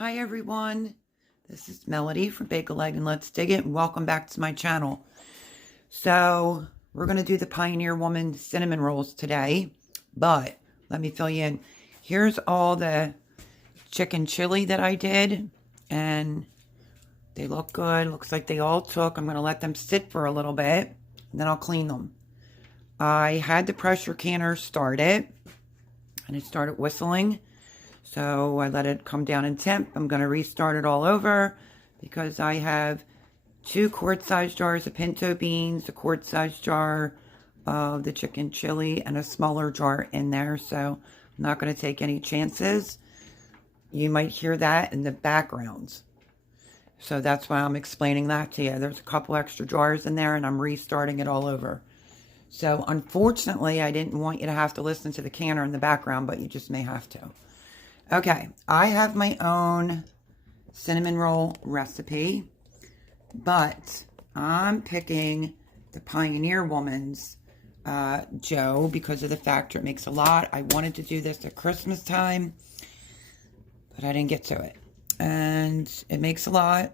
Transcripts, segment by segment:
Hi everyone, this is Melody from Bake a Leg and Let's Dig It, and welcome back to my channel. So we're going to do the Pioneer Woman cinnamon rolls today, but let me fill you in. Here's all the chicken chili that I did, and they look good. Looks like they all took. I'm going to let them sit for a little bit, and then I'll clean them. I had the pressure canner started, and it started whistling. So I let it come down in temp. I'm going to restart it all over because I have 2 quart-sized jars of pinto beans, a quart-sized jar of the chicken chili, and a smaller jar in there. So I'm not going to take any chances. You might hear that in the background. So that's why I'm explaining that to you. There's a couple extra jars in there and I'm restarting it all over. So unfortunately, I didn't want you to have to listen to the canner in the background, but you just may have to. Okay, I have my own cinnamon roll recipe, but I'm picking the Pioneer Woman's dough because of the fact it makes a lot. I wanted to do this at Christmas time, but I didn't get to it. And it makes a lot.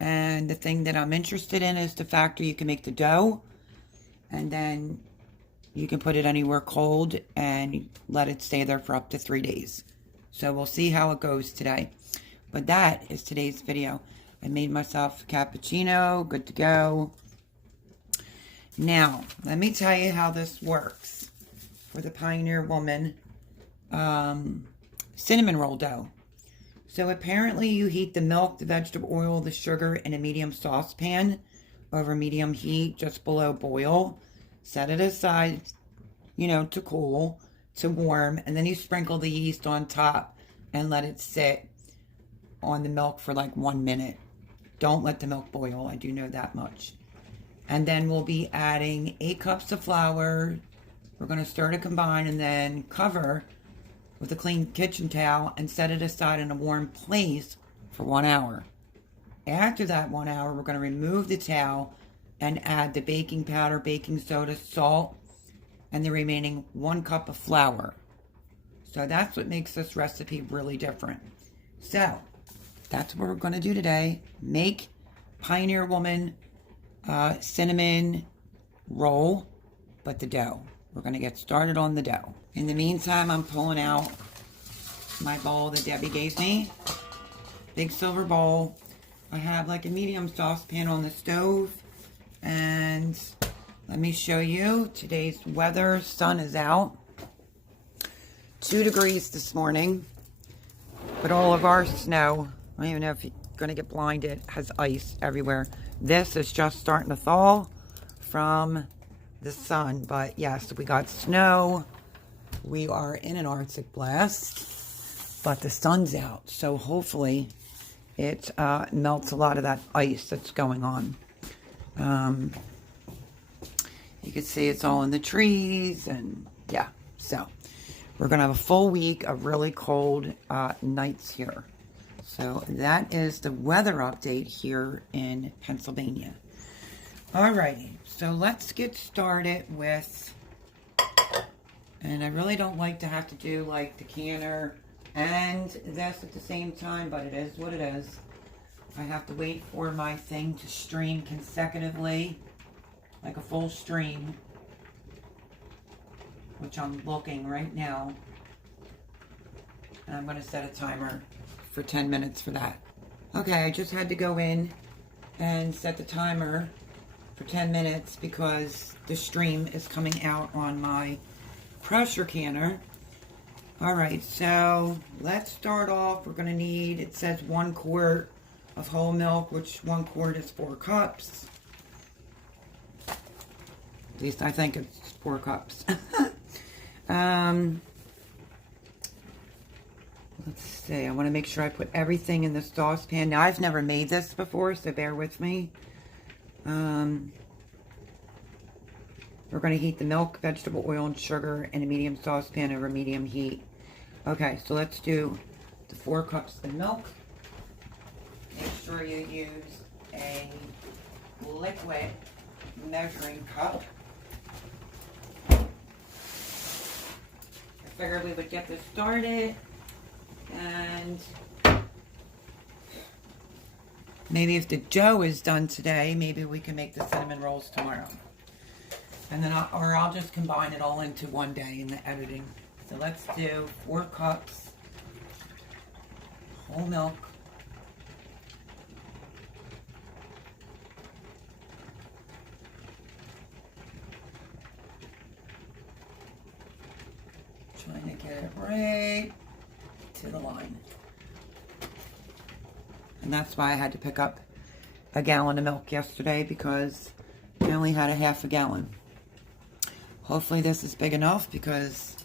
And the thing that I'm interested in is the fact that you can make the dough, and then you can put it anywhere cold and let it stay there for up to 3 days. So we'll see how it goes today. But that is today's video. I made myself a cappuccino, good to go. Now, let me tell you how this works for the Pioneer Woman cinnamon roll dough. So apparently you heat the milk, the vegetable oil, the sugar in a medium saucepan over medium heat, just below boil. Set it aside, to cool, to warm, and then you sprinkle the yeast on top and let it sit on the milk for like 1 minute. Don't let the milk boil, I do know that much. And then we'll be adding 8 cups of flour. We're going to stir to combine and then cover with a clean kitchen towel and set it aside in a warm place for 1 hour. After that 1 hour, we're going to remove the towel and add the baking powder, baking soda, salt, and the remaining 1 cup of flour. So that's what makes this recipe really different. So that's what we're going to do today. Make Pioneer Woman cinnamon roll, but the dough. We're going to get started on the dough. In the meantime, I'm pulling out my bowl that Debbie gave me. Big silver bowl. I have like a medium saucepan on the stove. And let me show you today's weather. Sun is out. 2 degrees this morning. But all of our snow, I don't even know if you're going to get blinded, has ice everywhere. This is just starting to thaw from the sun. But yes, we got snow. We are in an Arctic blast. But the sun's out. So hopefully it melts a lot of that ice that's going on. You can see it's all in the trees, and yeah, so we're going to have a full week of really cold nights here. So that is the weather update here in Pennsylvania. Alrighty, so let's get started with, and I really don't like to have to do like the canner and this at the same time, but it is what it is. I have to wait for my thing to stream consecutively, like a full stream, which I'm looking right now. And I'm going to set a timer for 10 minutes for that. Okay, I just had to go in and set the timer for 10 minutes because the stream is coming out on my pressure canner. Alright, so let's start off. We're going to need, it says 1 quart of whole milk, which 1 quart is 4 cups. At least I think it's 4 cups. Let's see. I want to make sure I put everything in the saucepan. Now, I've never made this before, so bear with me. We're going to heat the milk, vegetable oil, and sugar in a medium saucepan over medium heat. Okay, so let's do the 4 cups of milk. Make sure you use a liquid measuring cup. I figured we would get this started, and maybe if the dough is done today, maybe we can make the cinnamon rolls tomorrow. And then I'll just combine it all into one day in the editing. So let's do 4 cups whole milk. Trying to get it right to the line. And that's why I had to pick up a gallon of milk yesterday, because I only had a half a gallon. Hopefully this is big enough, because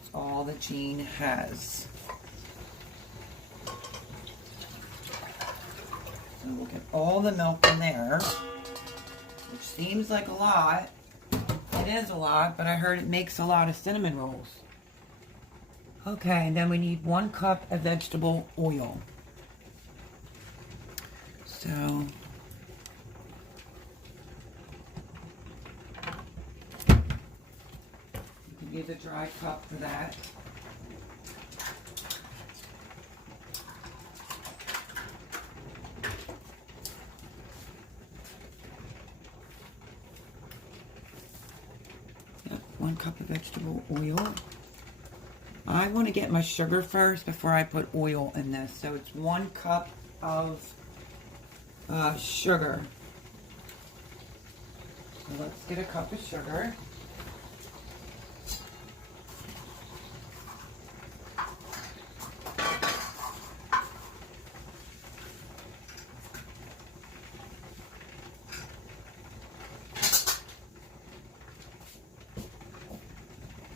it's all that Jean has. So we'll get all the milk in there, which seems like a lot. It is a lot, but I heard it makes a lot of cinnamon rolls. Okay, and then we need 1 cup of vegetable oil. So, you can use a dry cup for that. Yep, 1 cup of vegetable oil. I want to get my sugar first before I put oil in this. So it's 1 cup of sugar. So let's get a cup of sugar.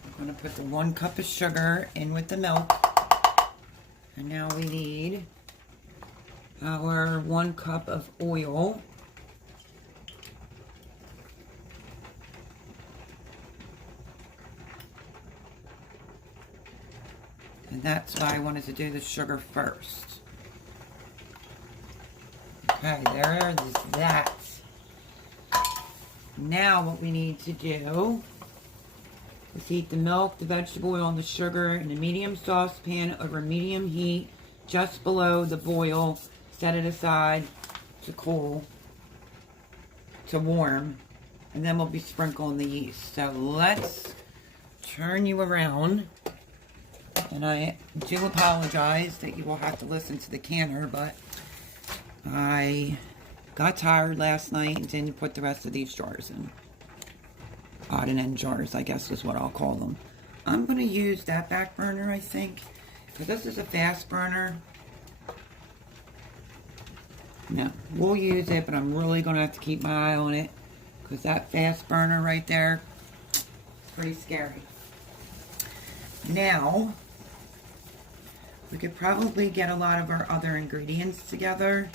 I'm going to put the 1 cup of sugar in with the milk. And now we need our 1 cup of oil. And that's why I wanted to do the sugar first. Okay, there is that. Now what we need to do is heat the milk, the vegetable oil, and the sugar in a medium saucepan over medium heat just below the boil. Set it aside to cool, to warm, and then we'll be sprinkling the yeast. So let's turn you around. And I do apologize that you will have to listen to the canner, but I got tired last night and didn't put the rest of these jars in. Odd and end jars, I guess is what I'll call them. I'm going to use that back burner, I think, because this is a fast burner. No, we'll use it, but I'm really going to have to keep my eye on it, because that fast burner right there is pretty scary. Now, we could probably get a lot of our other ingredients together.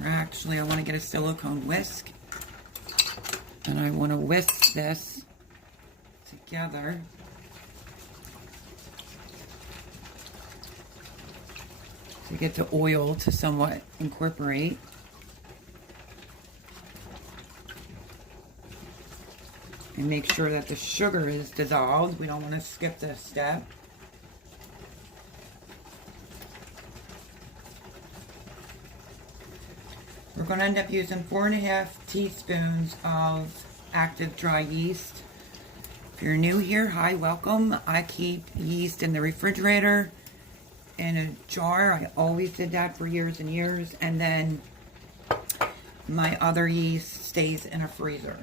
Or actually, I want to get a silicone whisk. And I want to whisk this together. To get the oil to somewhat incorporate. And make sure that the sugar is dissolved. We don't want to skip this step. We're going to end up using 4.5 teaspoons of active dry yeast. If you're new here, hi, welcome. I keep yeast in the refrigerator in a jar. I always did that for years and years, and then my other yeast stays in a freezer.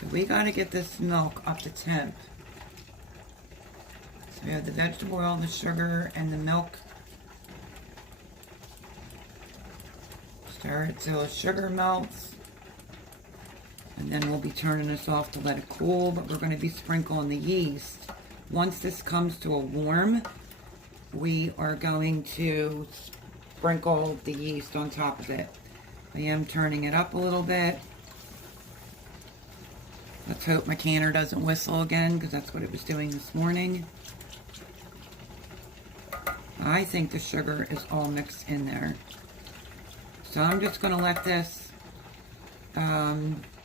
So we got to get this milk up to temp. So we have the vegetable oil, the sugar, and the milk. Stir it till the sugar melts. And then we'll be turning this off to let it cool, but we're going to be sprinkling the yeast. Once this comes to a warm, we are going to sprinkle the yeast on top of it. I am turning it up a little bit. Let's hope my canner doesn't whistle again, because that's what it was doing this morning. I think the sugar is all mixed in there. So I'm just going to let this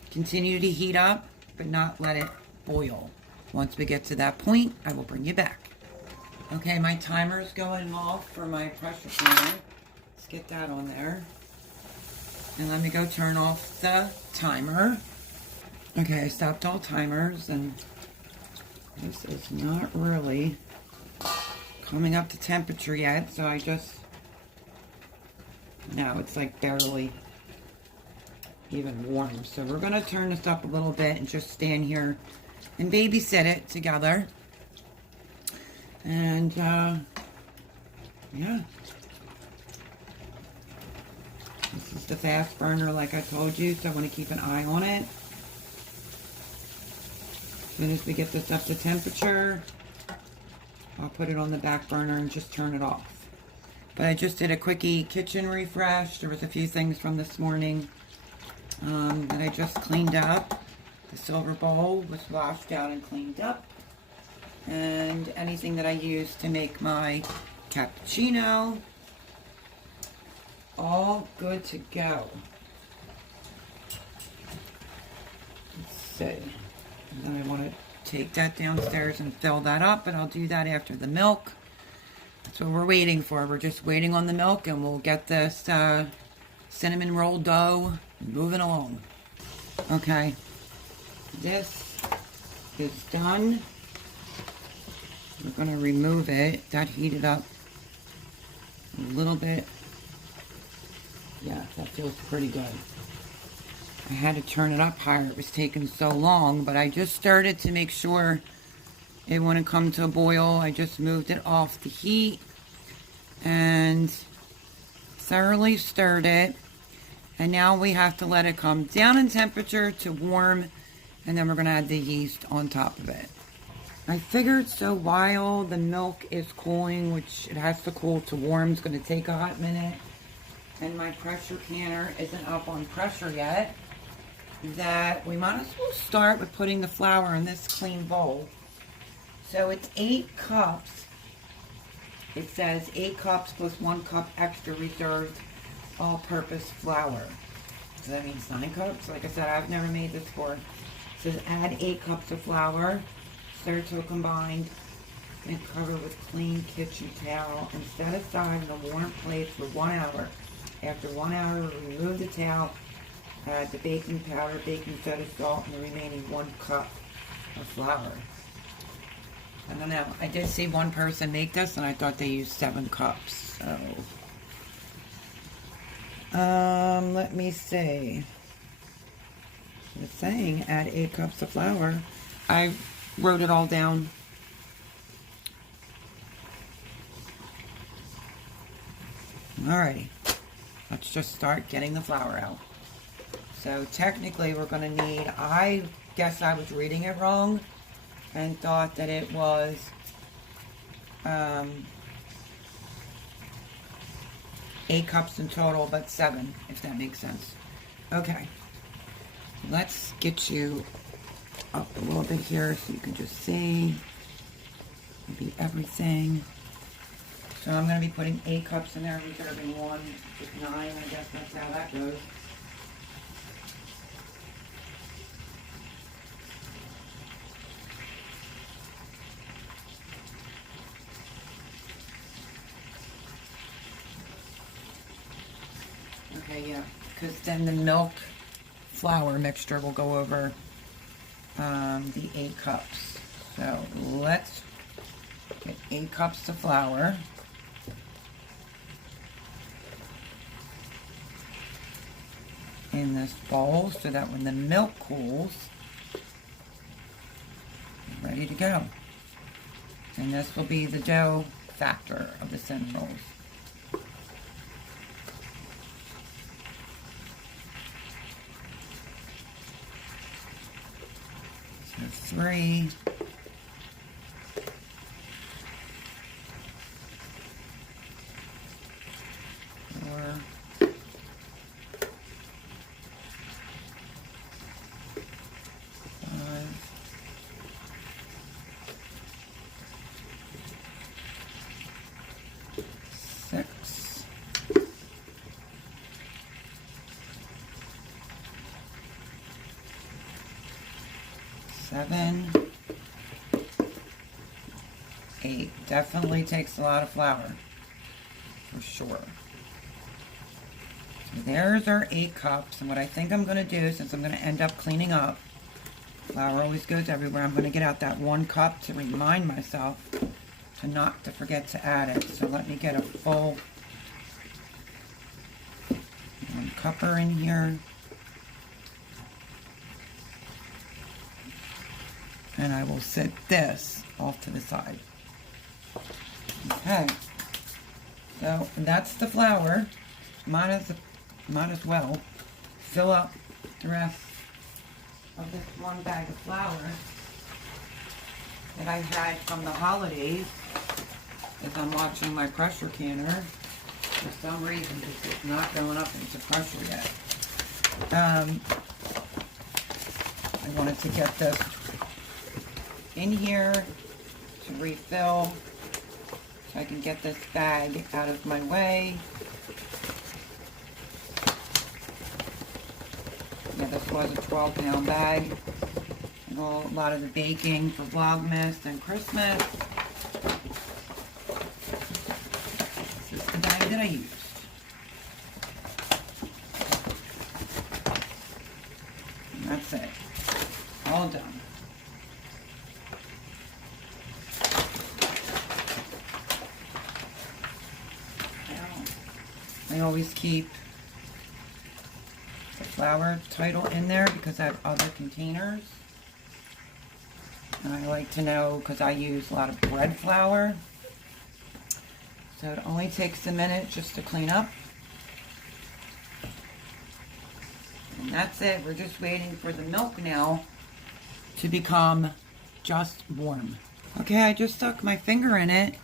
continue to heat up, but not let it boil. Once we get to that point, I will bring you back. Okay, my timer is going off for my pressure canner. Let's get that on there. And let me go turn off the timer. Okay, I stopped all timers, and this is not really coming up to temperature yet, so I just, no, it's like barely even warm. So we're gonna turn this up a little bit and just stand here and babysit it together. And yeah, this is the fast burner like I told you, so I want to keep an eye on it. As soon as we get this up to temperature, I'll put it on the back burner and just turn it off. But I just did a quickie kitchen refresh. There was a few things from this morning that I just cleaned up. The silver bowl was washed out and cleaned up. And anything that I used to make my cappuccino, all good to go. Let's see. And then I want to take that downstairs and fill that up, and I'll do that after the milk. That's what we're waiting for. We're just waiting on the milk, and we'll get this cinnamon roll dough moving along. Okay, this is done. We're going to remove it. That heated up a little bit. Yeah, that feels pretty good. I had to turn it up higher. It was taking so long, but I just stirred it to make sure it wouldn't come to a boil. I just moved it off the heat and thoroughly stirred it. And now we have to let it come down in temperature to warm, and then we're going to add the yeast on top of it. I figured so while the milk is cooling, which it has to cool to warm, it's going to take a hot minute, and my pressure canner isn't up on pressure yet, that we might as well start with putting the flour in this clean bowl. So it's 8 cups. It says 8 cups plus 1 cup extra reserved all-purpose flour. So that means 9 cups. Like I said, I've never made this before. It says add 8 cups of flour. Stir till combined, and cover with clean kitchen towel and set aside in a warm place for 1 hour. After 1 hour, remove the towel, add the baking powder, baking soda, salt, and the remaining 1 cup of flour. I don't know. I did see one person make this, and I thought they used 7 cups. So, let me see. It's saying add 8 cups of flour. I wrote it all down. Alrighty, let's just start getting the flour out. So technically we're going to need, I guess I was reading it wrong and thought that it was 8 cups in total, but 7, if that makes sense. Okay, let's get you up a little bit here so you can just see maybe everything. So I'm going to be putting 8 cups in there, reserving 1, which is 9. I guess that's how that goes. Okay, yeah, because then the milk flour mixture will go over the 8 cups. So let's get 8 cups of flour. In this bowl so that when the milk cools, you're ready to go. And this will be the dough factor of the cinnamon rolls. So 3, 4, 5, 6, 7, 8. Definitely takes a lot of flour, for sure. So there's our 8 cups. And what I think I'm going to do, since I'm going to end up cleaning up, flour always goes everywhere, I'm going to get out that 1 cup to remind myself to not to forget to add it. So let me get a full 1 cupper in here. And I will set this off to the side. Okay. So that's the flour. Might as well fill up the rest of this 1 bag of flour that I had from the holidays as I'm watching my pressure canner. For some reason, it's not going up into pressure yet. I wanted to get this in here to refill so I can get this bag out of my way. Yeah, this was a 12-pound bag. And a lot of the baking for Vlogmas and Christmas. This is the bag that I used. And that's it. All done. I always keep the flour title in there because I have other containers. And I like to know because I use a lot of bread flour. So it only takes a minute just to clean up. And that's it. We're just waiting for the milk now to become just warm. Okay, I just stuck my finger in it.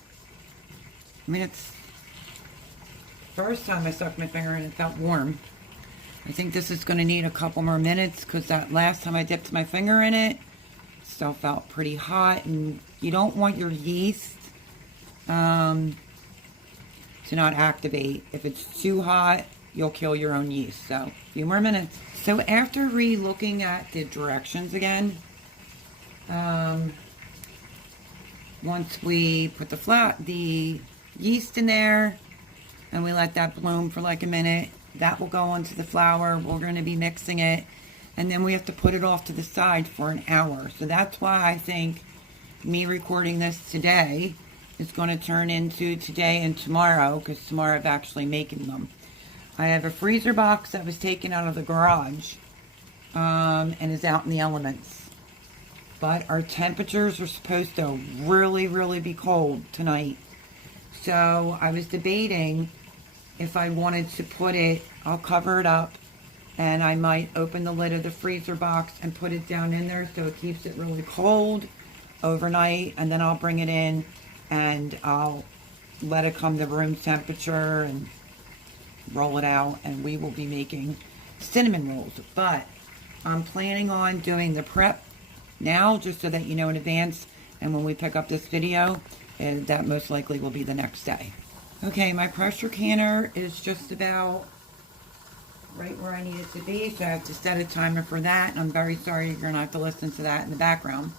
I mean, it's first time I stuck my finger in it, felt warm. I think this is going to need a couple more minutes because that last time I dipped my finger in it, still felt pretty hot. And you don't want your yeast to not activate. If it's too hot, you'll kill your own yeast. So, a few more minutes. So after re-looking at the directions again, once we put the yeast in there, and we let that bloom for like a minute, that will go onto the flour. We're going to be mixing it, and then we have to put it off to the side for an hour. So that's why I think me recording this today is going to turn into today and tomorrow, because tomorrow I'm actually making them. I have a freezer box that was taken out of the garage and is out in the elements. But our temperatures are supposed to really, really be cold tonight. So I was debating if I wanted to put it, I'll cover it up, and I might open the lid of the freezer box and put it down in there so it keeps it really cold overnight, and then I'll bring it in and I'll let it come to room temperature and roll it out, and we will be making cinnamon rolls. But I'm planning on doing the prep now just so that you know in advance, and when we pick up this video, and that most likely will be the next day. Okay, my pressure canner is just about right where I need it to be, so I have to set a timer for that, and I'm very sorry you're going to have to listen to that in the background.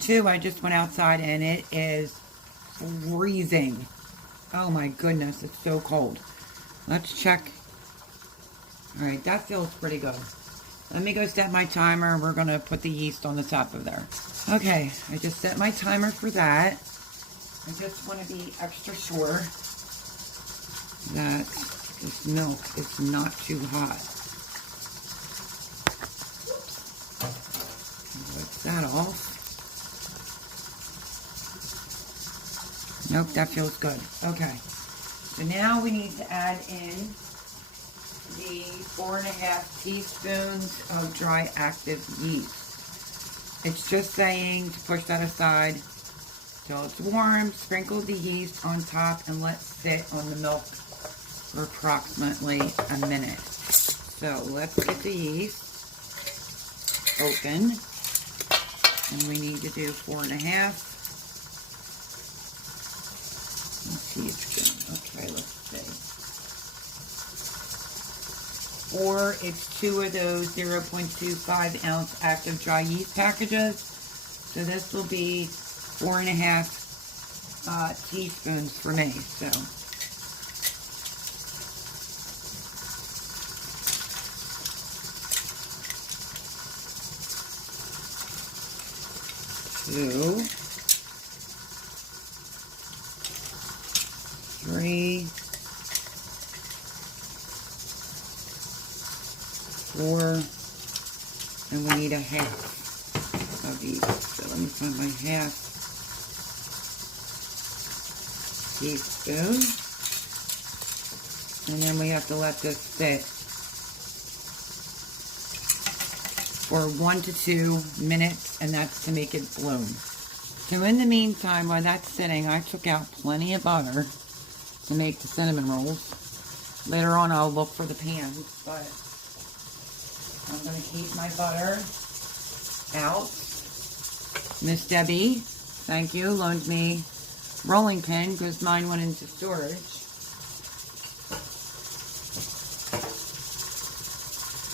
2, I just went outside and it is freezing. Oh my goodness, it's so cold. Let's check. Alright, that feels pretty good. Let me go set my timer, and we're going to put the yeast on the top of there. Okay, I just set my timer for that. I just want to be extra sure that this milk is not too hot. Wipe that off. Nope, that feels good. Okay, so now we need to add in the 4.5 teaspoons of dry active yeast. It's just saying to push that aside till it's warm, sprinkle the yeast on top, and let sit on the milk for approximately a minute. So let's get the yeast open, and we need to do 4.5. Let's see, okay, let's see. 4, it's 2 of those 0.25 ounce active dry yeast packages. So this will be 4.5 teaspoons for me. So 2, 3, 4, and we need a half of each. So let me find my half teaspoon. And then we have to let this sit for 1 to 2 minutes, and that's to make it bloom. So in the meantime, while that's sitting, I took out plenty of butter to make the cinnamon rolls. Later on, I'll look for the pans, but I'm going to keep my butter out. Miss Debbie, thank you, loaned me rolling pin because mine went into storage.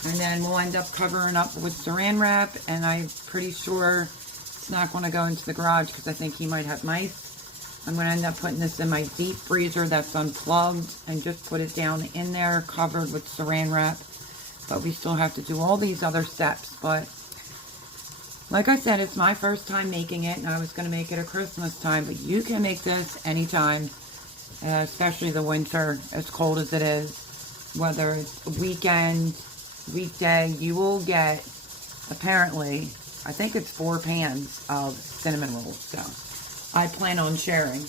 And then we'll end up covering up with saran wrap, and I'm pretty sure it's not going to go into the garage because I think he might have mice. I'm going to end up putting this in my deep freezer that's unplugged and just put it down in there covered with saran wrap. But we still have to do all these other steps. But like I said, it's my first time making it, and I was going to make it at Christmas time. But you can make this anytime, especially the winter, as cold as it is. Whether it's a weekend, weekday, you will get, apparently, I think it's 4 pans of cinnamon rolls. So I plan on sharing.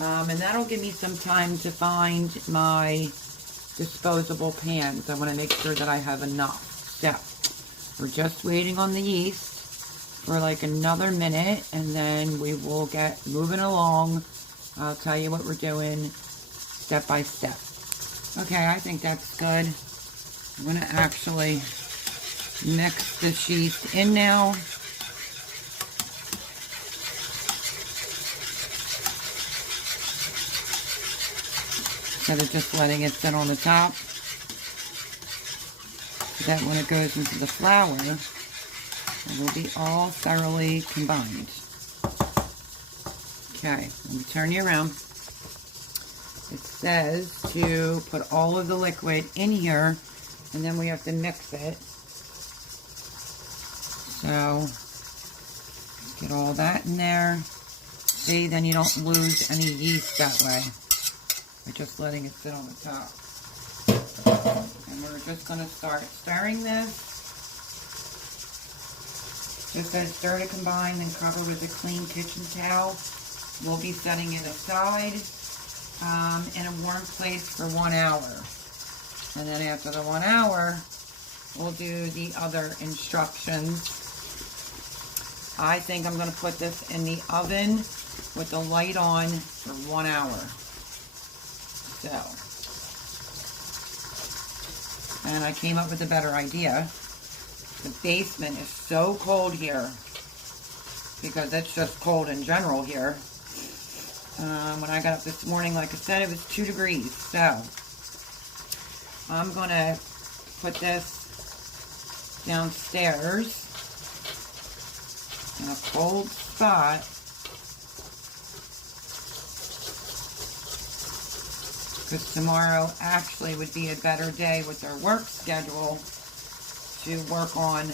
And that'll give me some time to find my disposable pans. I want to make sure that I have enough. So we're just waiting on the yeast for like another minute, and then we will get moving along. I'll tell you what we're doing step by step. Okay, I think that's good. I'm going to actually mix this yeast in now. Instead of just letting it sit on the top, so that when it goes into the flour, it will be all thoroughly combined. Okay, let me turn you around. It says to put all of the liquid in here, and then we have to mix it. So, get all that in there. See, then you don't lose any yeast that way. We're just letting it sit on the top. And we're just going to start stirring this. Just says stir to combine, then cover with a clean kitchen towel. We'll be setting it aside in a warm place for 1 hour. And then after the 1 hour, we'll do the other instructions. I think I'm going to put this in the oven with the light on for 1 hour. So, and I came up with a better idea. The basement is so cold here, because it's just cold in general here. When I got up this morning, like I said, it was 2 degrees. So, I'm going to put this downstairs in a cold spot. Because tomorrow actually would be a better day with their work schedule to work on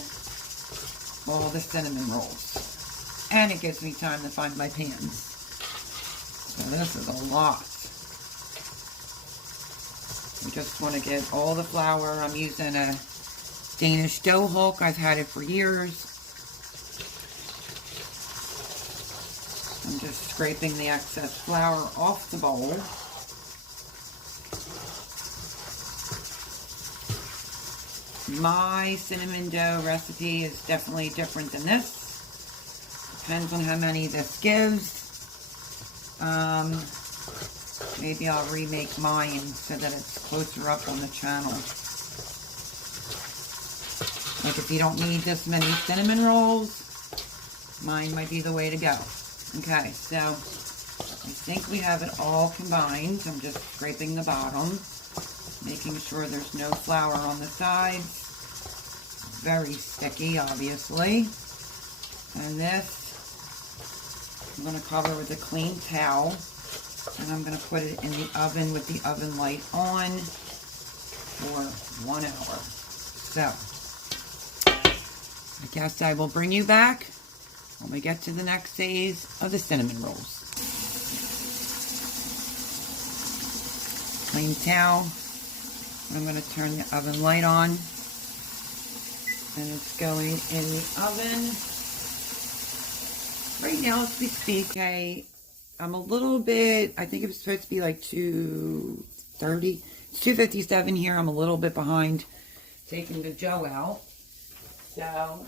all the cinnamon rolls. And it gives me time to find my pans. So this is a lot. We just want to get all the flour. I'm using a Danish dough hook. I've had it for years. I'm just scraping the excess flour off the bowl. My cinnamon dough recipe is definitely different than this. Depends on how many this gives. Maybe I'll remake mine so that it's closer up on the channel. Like if you don't need this many cinnamon rolls, mine might be the way to go. Okay, so I think we have it all combined. I'm just scraping the bottom, making sure there's no flour on the sides. Very sticky, obviously. And this I'm going to cover with a clean towel, and I'm going to put it in the oven with the oven light on for 1 hour. So, I guess I will bring you back when we get to the next phase of the cinnamon rolls. Clean towel. I'm going to turn the oven light on, and it's going in the oven. Right now, as we speak, I'm a little bit, I think it was supposed to be like 2:30. It's 2:57 here. I'm a little bit behind taking the dough out. So,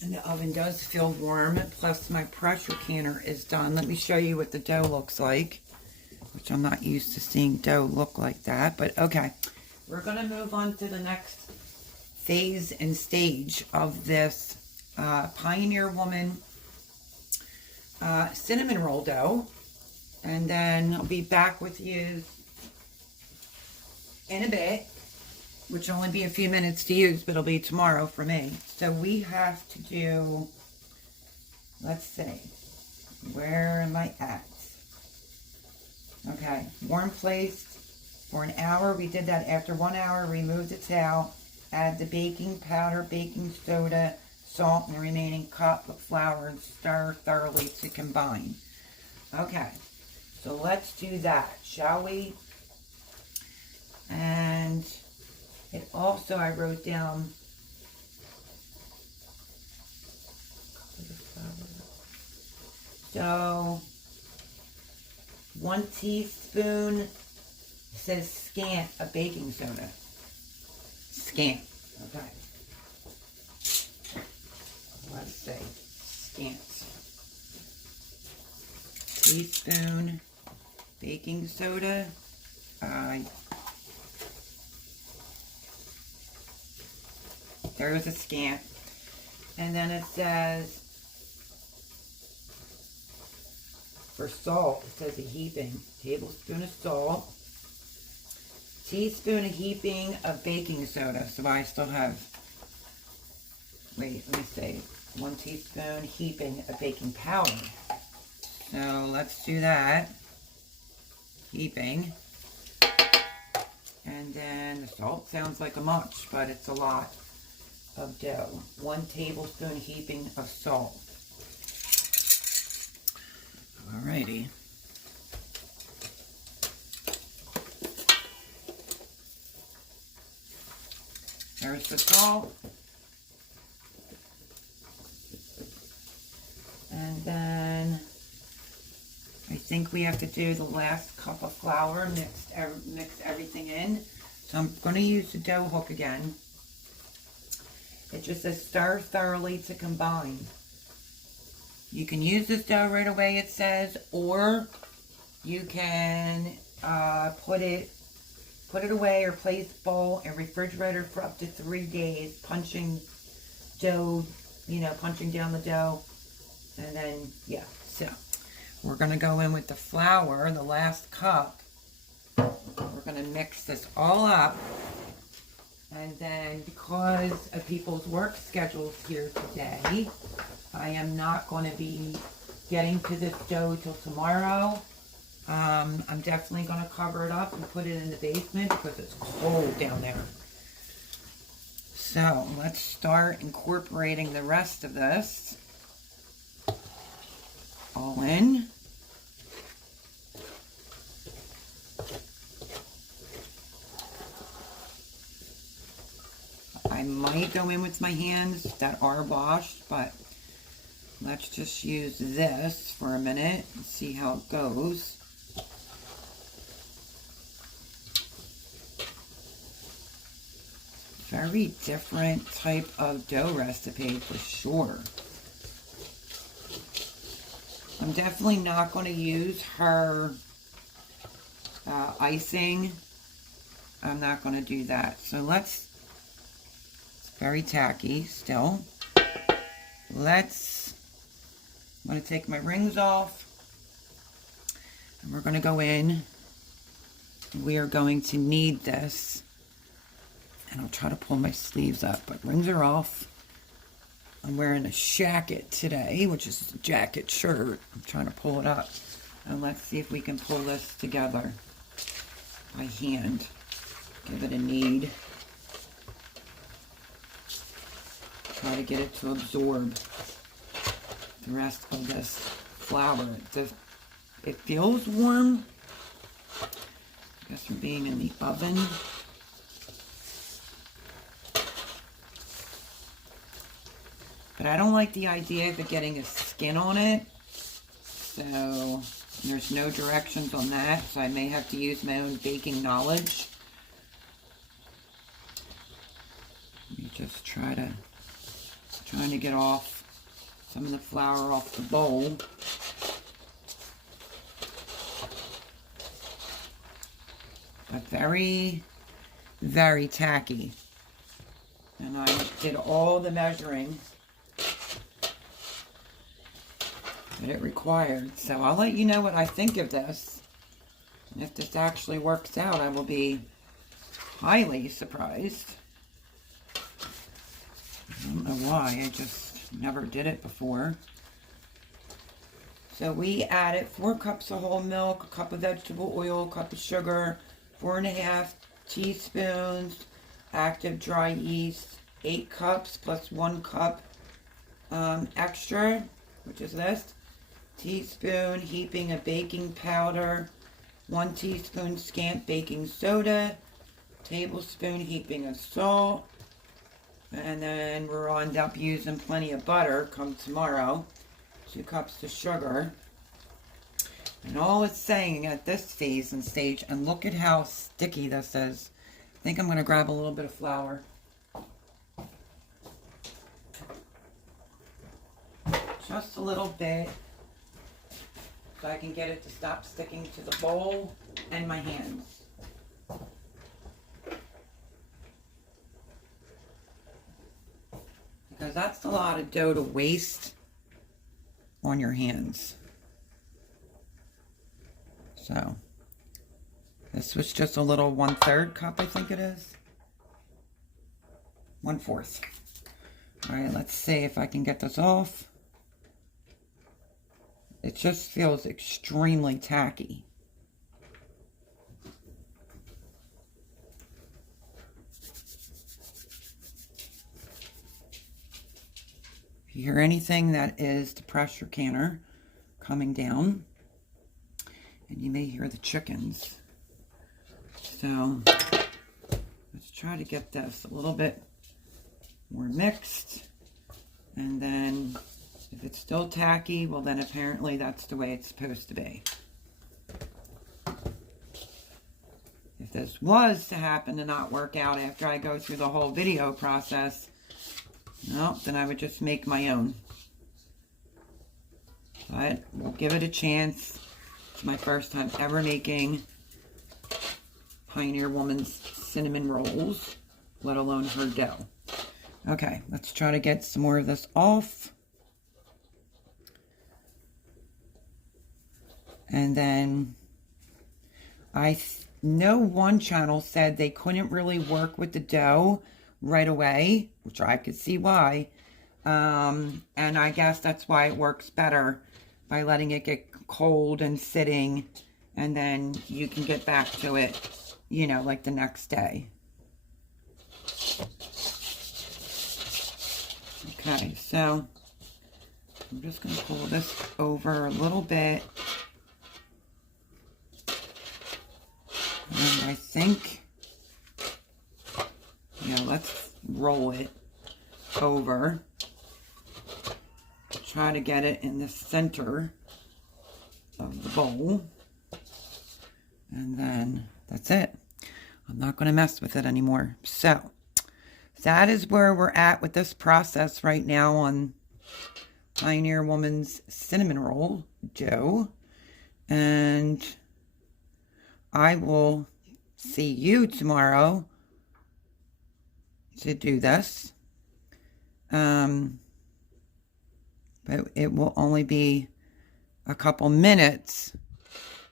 and the oven does feel warm, plus my pressure canner is done. Let me show you what the dough looks like, which I'm not used to seeing dough look like that, but okay. We're going to move on to the next phase and stage of this Pioneer Woman cinnamon roll dough, and then I'll be back with you in a bit, which will only be a few minutes to use, but it'll be tomorrow for me. So we have to do, let's see, where am I at? Okay, warm place for an hour. We did that after 1 hour. Remove the towel, add the baking powder, baking soda, salt, and the remaining cup of flour, and stir thoroughly to combine. Okay, so let's do that, shall we? And it also, I wrote down, so 1 teaspoon, says scant, of baking soda. Scant, okay. Let's say scant. Teaspoon baking soda. There's a scant. And then it says, for salt, it says a heaping. Tablespoon of salt. Teaspoon of heaping of baking soda. So I still have, wait, let me see. 1 teaspoon heaping of baking powder. So let's do that. Heaping. And then the salt sounds like a much, but it's a lot of dough. 1 tablespoon heaping of salt. Alrighty. There's the salt. And then I think we have to do the last cup of flour, mix everything in. So I'm going to use the dough hook again. It just says stir thoroughly to combine. You can use this dough right away, it says, or you can put it away or place bowl in refrigerator for up to 3 days, punching dough, punching down the dough. And then, yeah, so we're going to go in with the flour, the last cup. We're going to mix this all up. And then, because of people's work schedules here today, I am not going to be getting to this dough till tomorrow. I'm definitely going to cover it up and put it in the basement because it's cold down there. So, let's start incorporating the rest of this all in. I might go in with my hands that are washed, but let's just use this for a minute and see how it goes. Very different type of dough recipe for sure. I'm definitely not going to use her icing. I'm not going to do that. So it's very tacky still. I'm going to take my rings off. And we're going to go in. We are going to knead this. And I'll try to pull my sleeves up, but rings are off. I'm wearing a jacket today, which is a jacket shirt. I'm trying to pull it up. And let's see if we can pull this together by hand. Give it a knead. Try to get it to absorb the rest of this flour. It feels warm. I guess from being in the oven. But I don't like the idea of it getting a skin on it. So there's no directions on that. So I may have to use my own baking knowledge. Let me just trying to get off some of the flour off the bowl. But very, very tacky. And I did all the measuring that it required. So I'll let you know what I think of this. And if this actually works out, I will be highly surprised. I don't know why, I just never did it before. So we added 4 cups of whole milk, a cup of vegetable oil, a cup of sugar, 4.5 teaspoons active dry yeast, 8 cups plus 1 cup extra, which is this. Teaspoon heaping of baking powder, 1 teaspoon scant baking soda, tablespoon heaping of salt, and then we'll end up using plenty of butter come tomorrow, 2 cups of sugar. And all it's saying at this phase and stage, and look at how sticky this is. I think I'm going to grab a little bit of flour. Just a little bit. So I can get it to stop sticking to the bowl and my hands. Because that's a lot of dough to waste on your hands. So, this was just a little 1/3 cup, I think it is. 1/4. Alright, let's see if I can get this off. It just feels extremely tacky. If you hear anything, that is the pressure canner coming down. And you may hear the chickens. So, let's try to get this a little bit more mixed. And then, if it's still tacky, well then apparently that's the way it's supposed to be. If this was to happen to not work out after I go through the whole video process, no, then I would just make my own. But we'll give it a chance. It's my first time ever making Pioneer Woman's cinnamon rolls, let alone her dough. Okay, let's try to get some more of this off. And then I know one channel said they couldn't really work with the dough right away, which I could see why. And I guess that's why it works better by letting it get cold and sitting, and then you can get back to it, you know, like the next day. Okay, so I'm just going to pull this over a little bit. And I think, yeah, let's roll it over. Try to get it in the center of the bowl. And then that's it. I'm not going to mess with it anymore. So, that is where we're at with this process right now on Pioneer Woman's cinnamon roll dough. And I will see you tomorrow to do this. But it will only be a couple minutes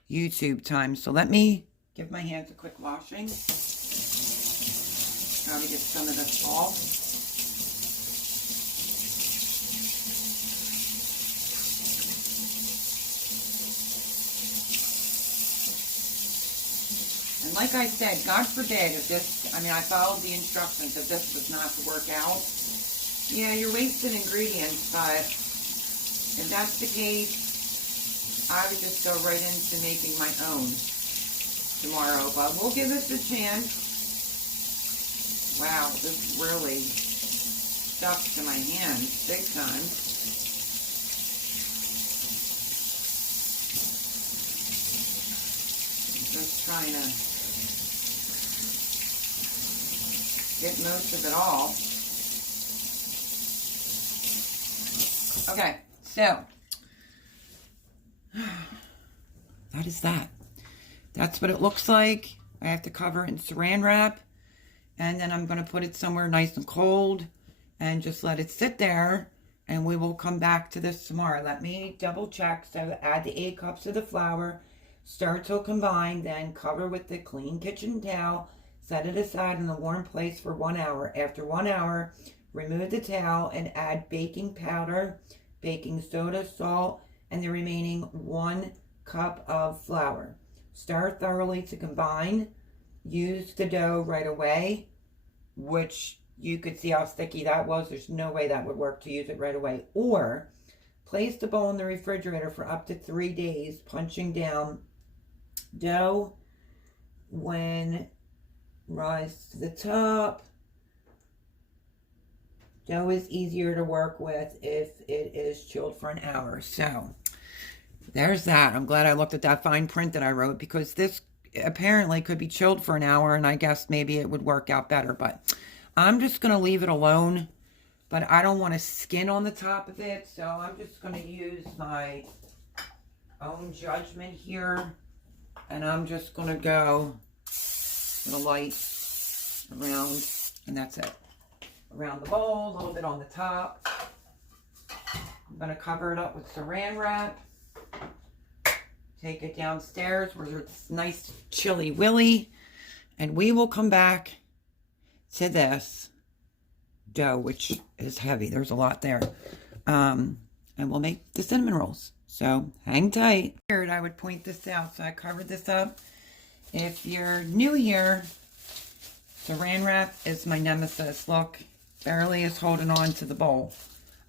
YouTube time. So let me give my hands a quick washing. Try to get some of this off. like I said, God forbid if this, I mean, I followed the instructions. If this was not to work out, yeah, you're wasting ingredients, but if that's the case, I would just go right into making my own tomorrow. But we'll give this a chance. Wow, this really stuck to my hands big time. Just trying to get most of it all. Okay, so that is that. That's what it looks like. I have to cover it in saran wrap, and then I'm going to put it somewhere nice and cold and just let it sit there, and we will come back to this tomorrow. Let me double check. So add the 8 cups of the flour, stir till combined, then cover with the clean kitchen towel. Set it aside in a warm place for 1 hour. After 1 hour, remove the towel and add baking powder, baking soda, salt, and the remaining 1 cup of flour. Stir thoroughly to combine. Use the dough right away, which you could see how sticky that was. There's no way that would work to use it right away. Or place the bowl in the refrigerator for up to 3 days, punching down dough when rise to the top. Dough is easier to work with if it is chilled for an hour. So there's that. I'm glad I looked at that fine print that I wrote, because this apparently could be chilled for an hour, and I guess maybe it would work out better. But I'm just going to leave it alone. But I don't want to skin on the top of it, so I'm just going to use my own judgment here. And I'm just going to go with a light around, and that's it. Around the bowl, a little bit on the top. I'm going to cover it up with saran wrap. Take it downstairs where it's nice chilly willy, and we will come back to this dough, which is heavy. There's a lot there. And we'll make the cinnamon rolls. So hang tight. I would point this out, so I covered this up. If you're new here, saran wrap is my nemesis. Look, barely is holding on to the bowl.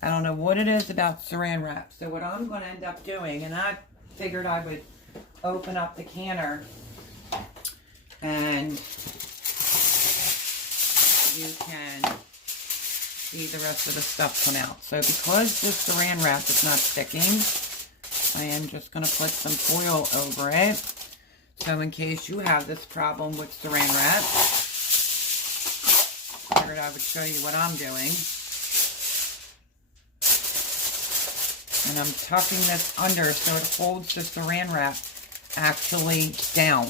I don't know what it is about saran wrap. So what I'm going to end up doing, and I figured I would open up the canner and you can see the rest of the stuff come out. So because this saran wrap is not sticking, I am just going to put some foil over it. So in case you have this problem with saran wrap, I figured I would show you what I'm doing. And I'm tucking this under so it holds the saran wrap actually down.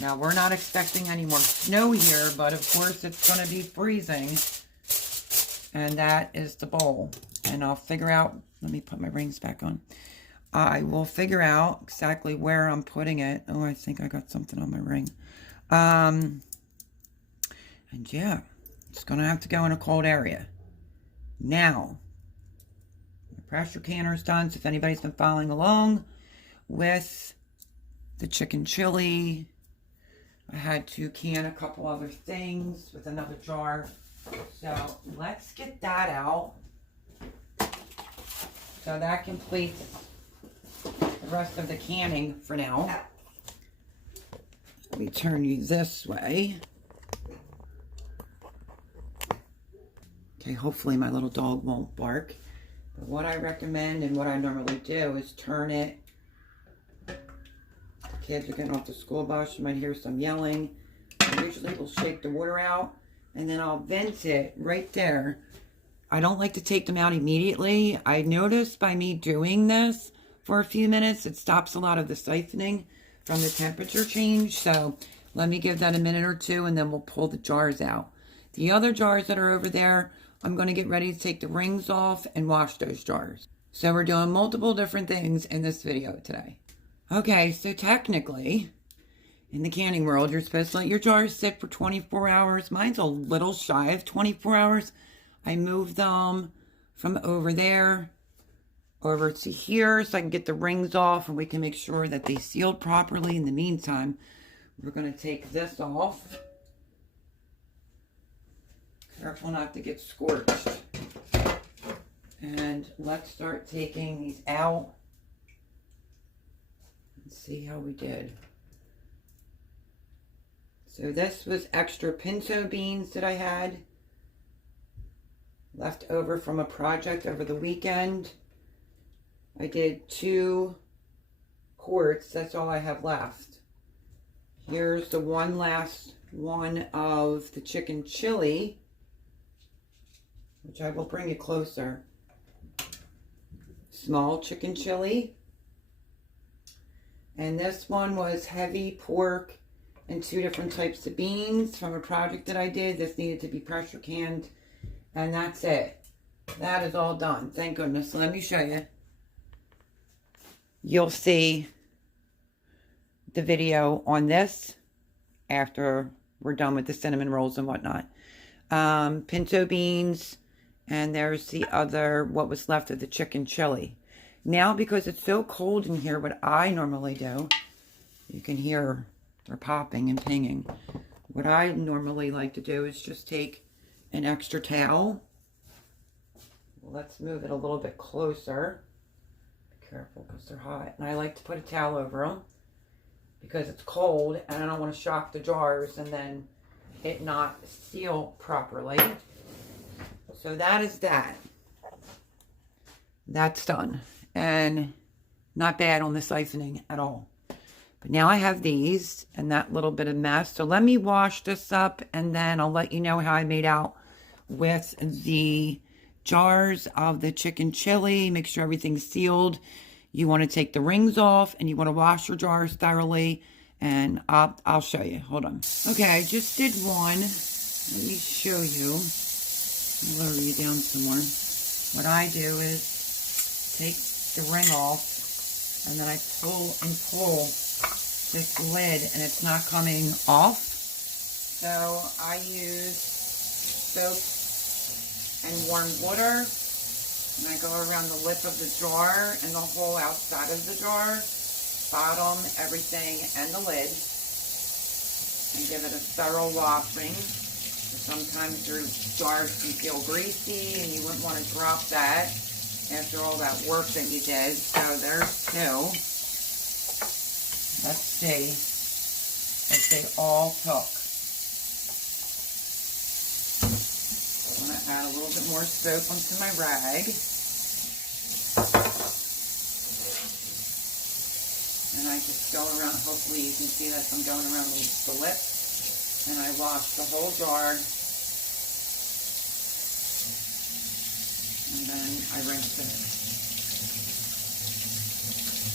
Now, we're not expecting any more snow here, but of course it's going to be freezing. And that is the bowl. And I'll figure out, let me put my rings back on. I will figure out exactly where I'm putting it. Oh, I think I got something on my ring. And yeah, it's going to have to go in a cold area. Now, the pressure canner is done. So if anybody's been following along with the chicken chili, I had to can a couple other things with another jar. So let's get that out. So that completes the rest of the canning for now. Let me turn you this way. Okay, hopefully my little dog won't bark. But what I recommend and what I normally do is turn it. The kids are getting off the school bus. You might hear some yelling. I usually will shake the water out, and then I'll vent it right there. I don't like to take them out immediately. I noticed by me doing this for a few minutes, it stops a lot of the siphoning from the temperature change. So let me give that a minute or two, and then we'll pull the jars out. The other jars that are over there, I'm going to get ready to take the rings off and wash those jars. So we're doing multiple different things in this video today. Okay, so technically, in the canning world, you're supposed to let your jars sit for 24 hours. Mine's a little shy of 24 hours. I moved them from over there over to here so I can get the rings off and we can make sure that they sealed properly. In the meantime, We're going to take this off. Careful not to get scorched. And let's start taking these out. Let's see how we did. So this was extra pinto beans that I had left over from a project over the weekend. I did 2 quarts. That's all I have left. Here's the one last one of the chicken chili, which I will bring it closer. Small chicken chili. And this one was heavy pork and 2 different types of beans from a project that I did. This needed to be pressure canned. And that's it. That is all done. Thank goodness. Let me show you. You'll see the video on this after we're done with the cinnamon rolls and whatnot. Pinto beans, and there's the other, what was left of the chicken chili. Now, because it's so cold in here, what I normally do, you can hear they're popping and pinging. What I normally like to do is just take an extra towel. Let's move it a little bit closer. Be careful because they're hot. And I like to put a towel over them because it's cold and I don't want to shock the jars and then it not seal properly. So that is that. That's done. And not bad on the siphoning at all. But now I have these and that little bit of mess. So let me wash this up and then I'll let you know how I made out with the jars of the chicken chili. Make sure everything's sealed. You want to take the rings off and you want to wash your jars thoroughly. And I'll show you. Hold on. Okay, I just did one. Let me show you. I'll lower you down some more. What I do is take the ring off and then I pull and pull this lid and it's not coming off. So I use soap and warm water and I go around the lip of the jar and the whole outside of the jar, bottom, everything, and the lid, and give it a thorough washing. Sometimes your jars can feel greasy and you wouldn't want to drop that after all that work that you did. So there's 2. Let's see if they all took. I'm going to add a little bit more soap onto my rag. And I just go around, hopefully you can see that I'm going around the lip. And I wash the whole jar. And then I rinse it.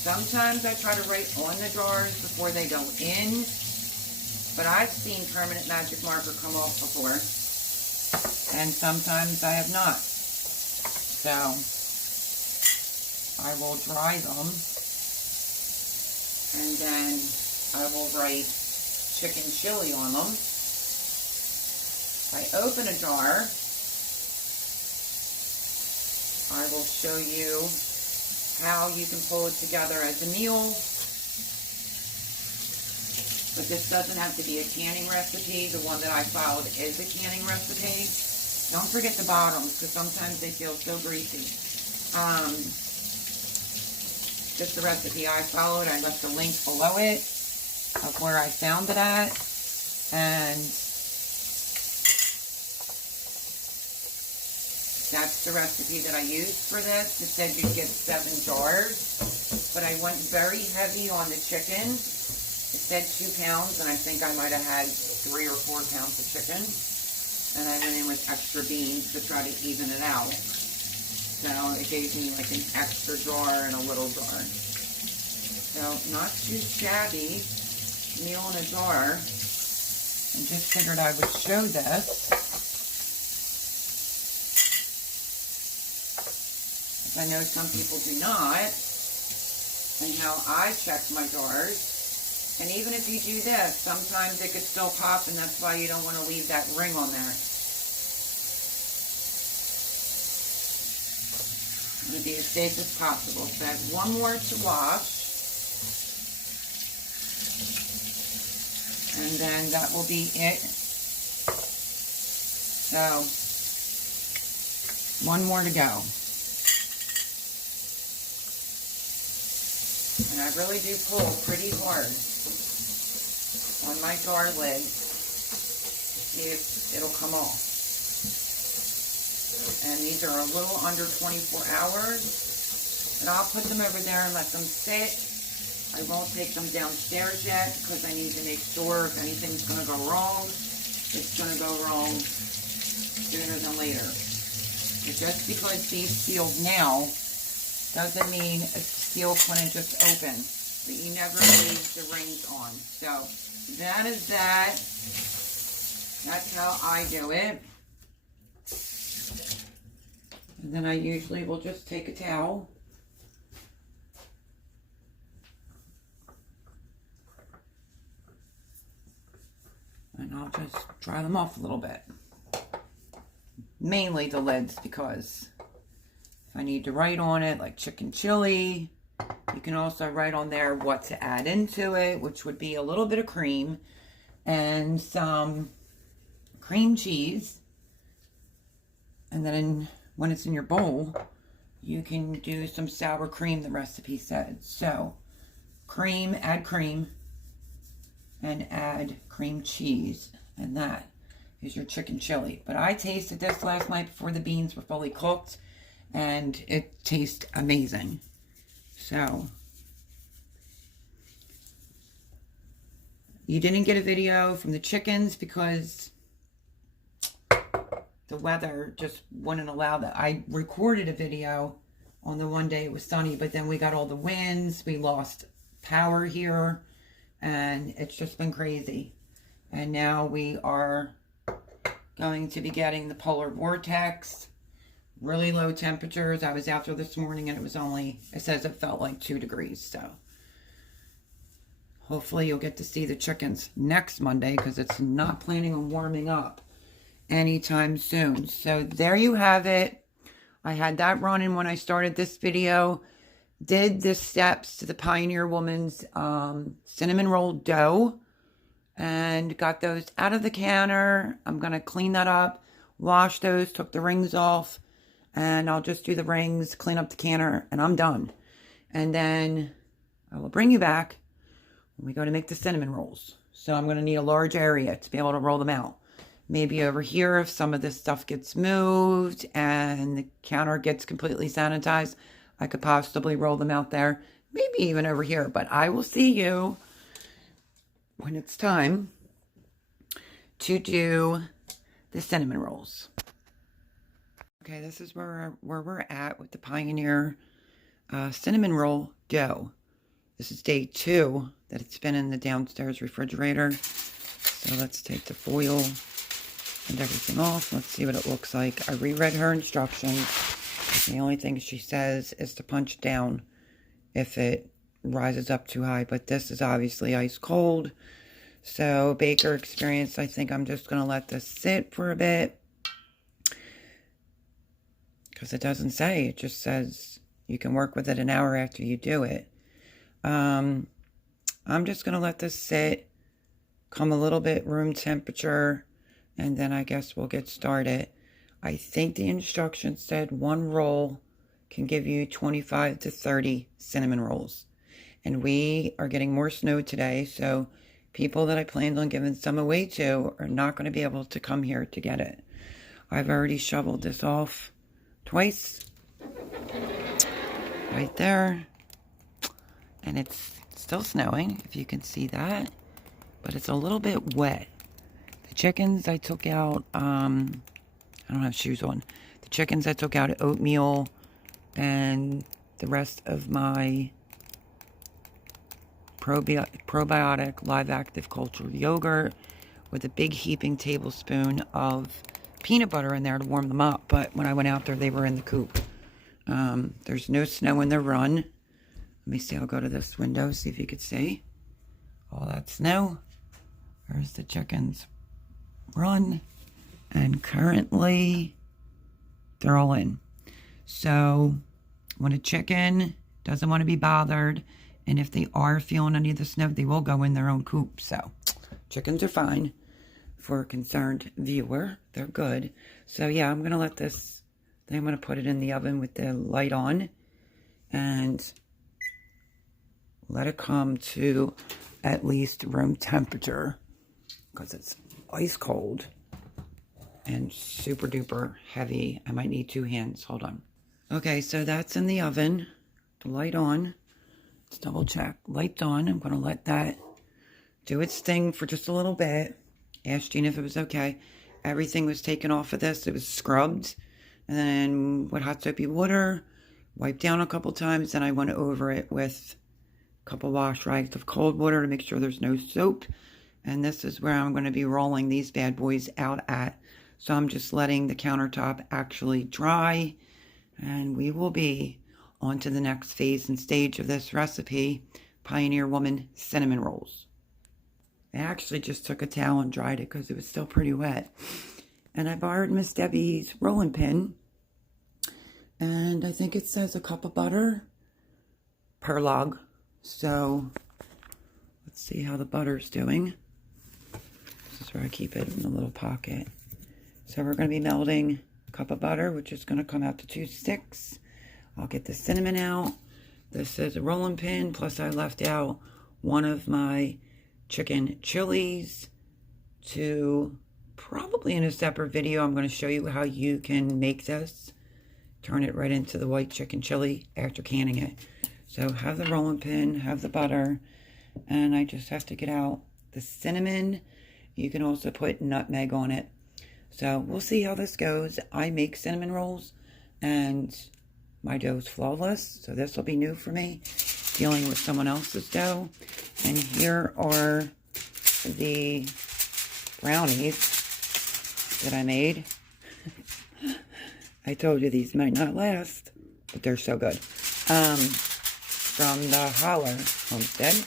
Sometimes I try to write on the jars before they go in, but I've seen permanent magic marker come off before, and sometimes I have not. So I will dry them, and then I will write chicken chili on them. If I open a jar, I will show you how you can pull it together as a meal. But this doesn't have to be a canning recipe. The one that I followed is a canning recipe. Don't forget the bottoms because sometimes they feel so greasy. Just the recipe I followed. I left a link below it of where I found it at. And that's the recipe that I used for this. It said you'd get 7 jars, but I went very heavy on the chicken. It said 2 pounds, and I think I might have had 3 or 4 pounds of chicken. And I went in with extra beans to try to even it out. So it gave me like an extra jar and a little jar. So not too shabby meal in a jar. And just figured I would show this. I know some people do not, and how I check my jars. And even if you do this, sometimes it could still pop, and that's why you don't want to leave that ring on there. I'm going to be as safe as possible. So I have one more to wash. And then that will be it. So, one more to go. And I really do pull pretty hard on my jar lid to see if it'll come off. And these are a little under 24 hours. And I'll put them over there and let them sit. I won't take them downstairs yet because I need to make sure if anything's going to go wrong, it's going to go wrong sooner than later. But just because these sealed now doesn't mean it's sealed when it just opened. But you never leave the rings on. So that is that. That's how I do it. And then I usually will just take a towel. And I'll just dry them off a little bit. Mainly the lids, because if I need to write on it, like chicken chili, you can also write on there what to add into it, which would be a little bit of cream and some cream cheese. And then when it's in your bowl, you can do some sour cream, the recipe said. So, cream, and add cream cheese, and that is your chicken chili. But I tasted this last night before the beans were fully cooked, and it tastes amazing. So, you didn't get a video from the chickens because the weather just wouldn't allow that. I recorded a video on the one day it was sunny, but then we got all the winds, we lost power here, and it's just been crazy. And now we are going to be getting the polar vortex, really low temperatures. I was out there this morning and it was only, it says it felt like 2 degrees. So hopefully you'll get to see the chickens next Monday, because it's not planning on warming up anytime soon. So there you have it. I had that running when I started this video. Did the steps to the Pioneer Woman's cinnamon roll dough and got those out of the canner. I'm going to clean that up, wash those, took the rings off, and I'll just do the rings, clean up the canner, and I'm done. And then I will bring you back when we go to make the cinnamon rolls. So I'm going to need a large area to be able to roll them out. Maybe over here if some of this stuff gets moved and the counter gets completely sanitized, I could possibly roll them out there. Maybe even over here. But I will see you when it's time to do the cinnamon rolls. Okay, this is where we're at with the Pioneer cinnamon roll dough. This is day 2 that it's been in the downstairs refrigerator. So let's take the foil and everything off. Let's see what it looks like. I reread her instructions. The only thing she says is to punch down if it rises up too high. But this is obviously ice cold. So, baker experience, I think I'm just going to let this sit for a bit. Because it doesn't say. It just says you can work with it an hour after you do it. I'm just going to let this sit. Come a little bit room temperature. And then I guess we'll get started. I think the instructions said 1 roll can give you 25 to 30 cinnamon rolls. And we are getting more snow today, so people that I planned on giving some away to are not going to be able to come here to get it. I've already shoveled this off twice. Right there. And it's still snowing, if you can see that. But it's a little bit wet. The chickens I took out, I don't have shoes on. The chickens I took out oatmeal, and the rest of my probiotic live active cultured yogurt with a big heaping tablespoon of peanut butter in there to warm them up. But when I went out there, they were in the coop. There's no snow in the run. Let me see. I'll go to this window, see if you could see all that snow. There's the chickens' run. And currently, they're all in. So, when a chicken doesn't want to be bothered, and if they are feeling any of the snow, they will go in their own coop. So, Chickens are fine for a concerned viewer. They're good. So yeah, I'm going to let this, then I'm going to put it in the oven with the light on and let it come to at least room temperature because it's ice cold and super duper heavy. I might need 2 hands. Hold on. Okay, so that's in the oven. The light on. Let's double check. Light on. I'm going to let that do its thing for just a little bit. Asked Gina if it was okay. Everything was taken off of this. It was scrubbed. And then with hot soapy water, wiped down a couple times. Then I went over it with a couple wash rags of cold water to make sure there's no soap. And this is where I'm going to be rolling these bad boys out at. So I'm just letting the countertop actually dry. And we will be on to the next phase and stage of this recipe, Pioneer Woman cinnamon rolls. I actually just took a towel and dried it because it was still pretty wet. And I borrowed Miss Debbie's rolling pin. And I think it says a cup of butter per log. So let's see how the butter's doing. This is where I keep it in the little pocket. So we're going to be melting a cup of butter, which is going to come out to 2 sticks. I'll get the cinnamon out. This is a rolling pin, plus I left out one of my chicken chilies to probably in a separate video. I'm going to show you how you can make this. Turn it right into the white chicken chili after canning it. So have the rolling pin, have the butter, and I just have to get out the cinnamon. You can also put nutmeg on it. So we'll see how this goes. I make cinnamon rolls and my dough's flawless. So this will be new for me, dealing with someone else's dough. And here are the brownies that I made. I told you these might not last, but they're so good. From the Holler Homestead.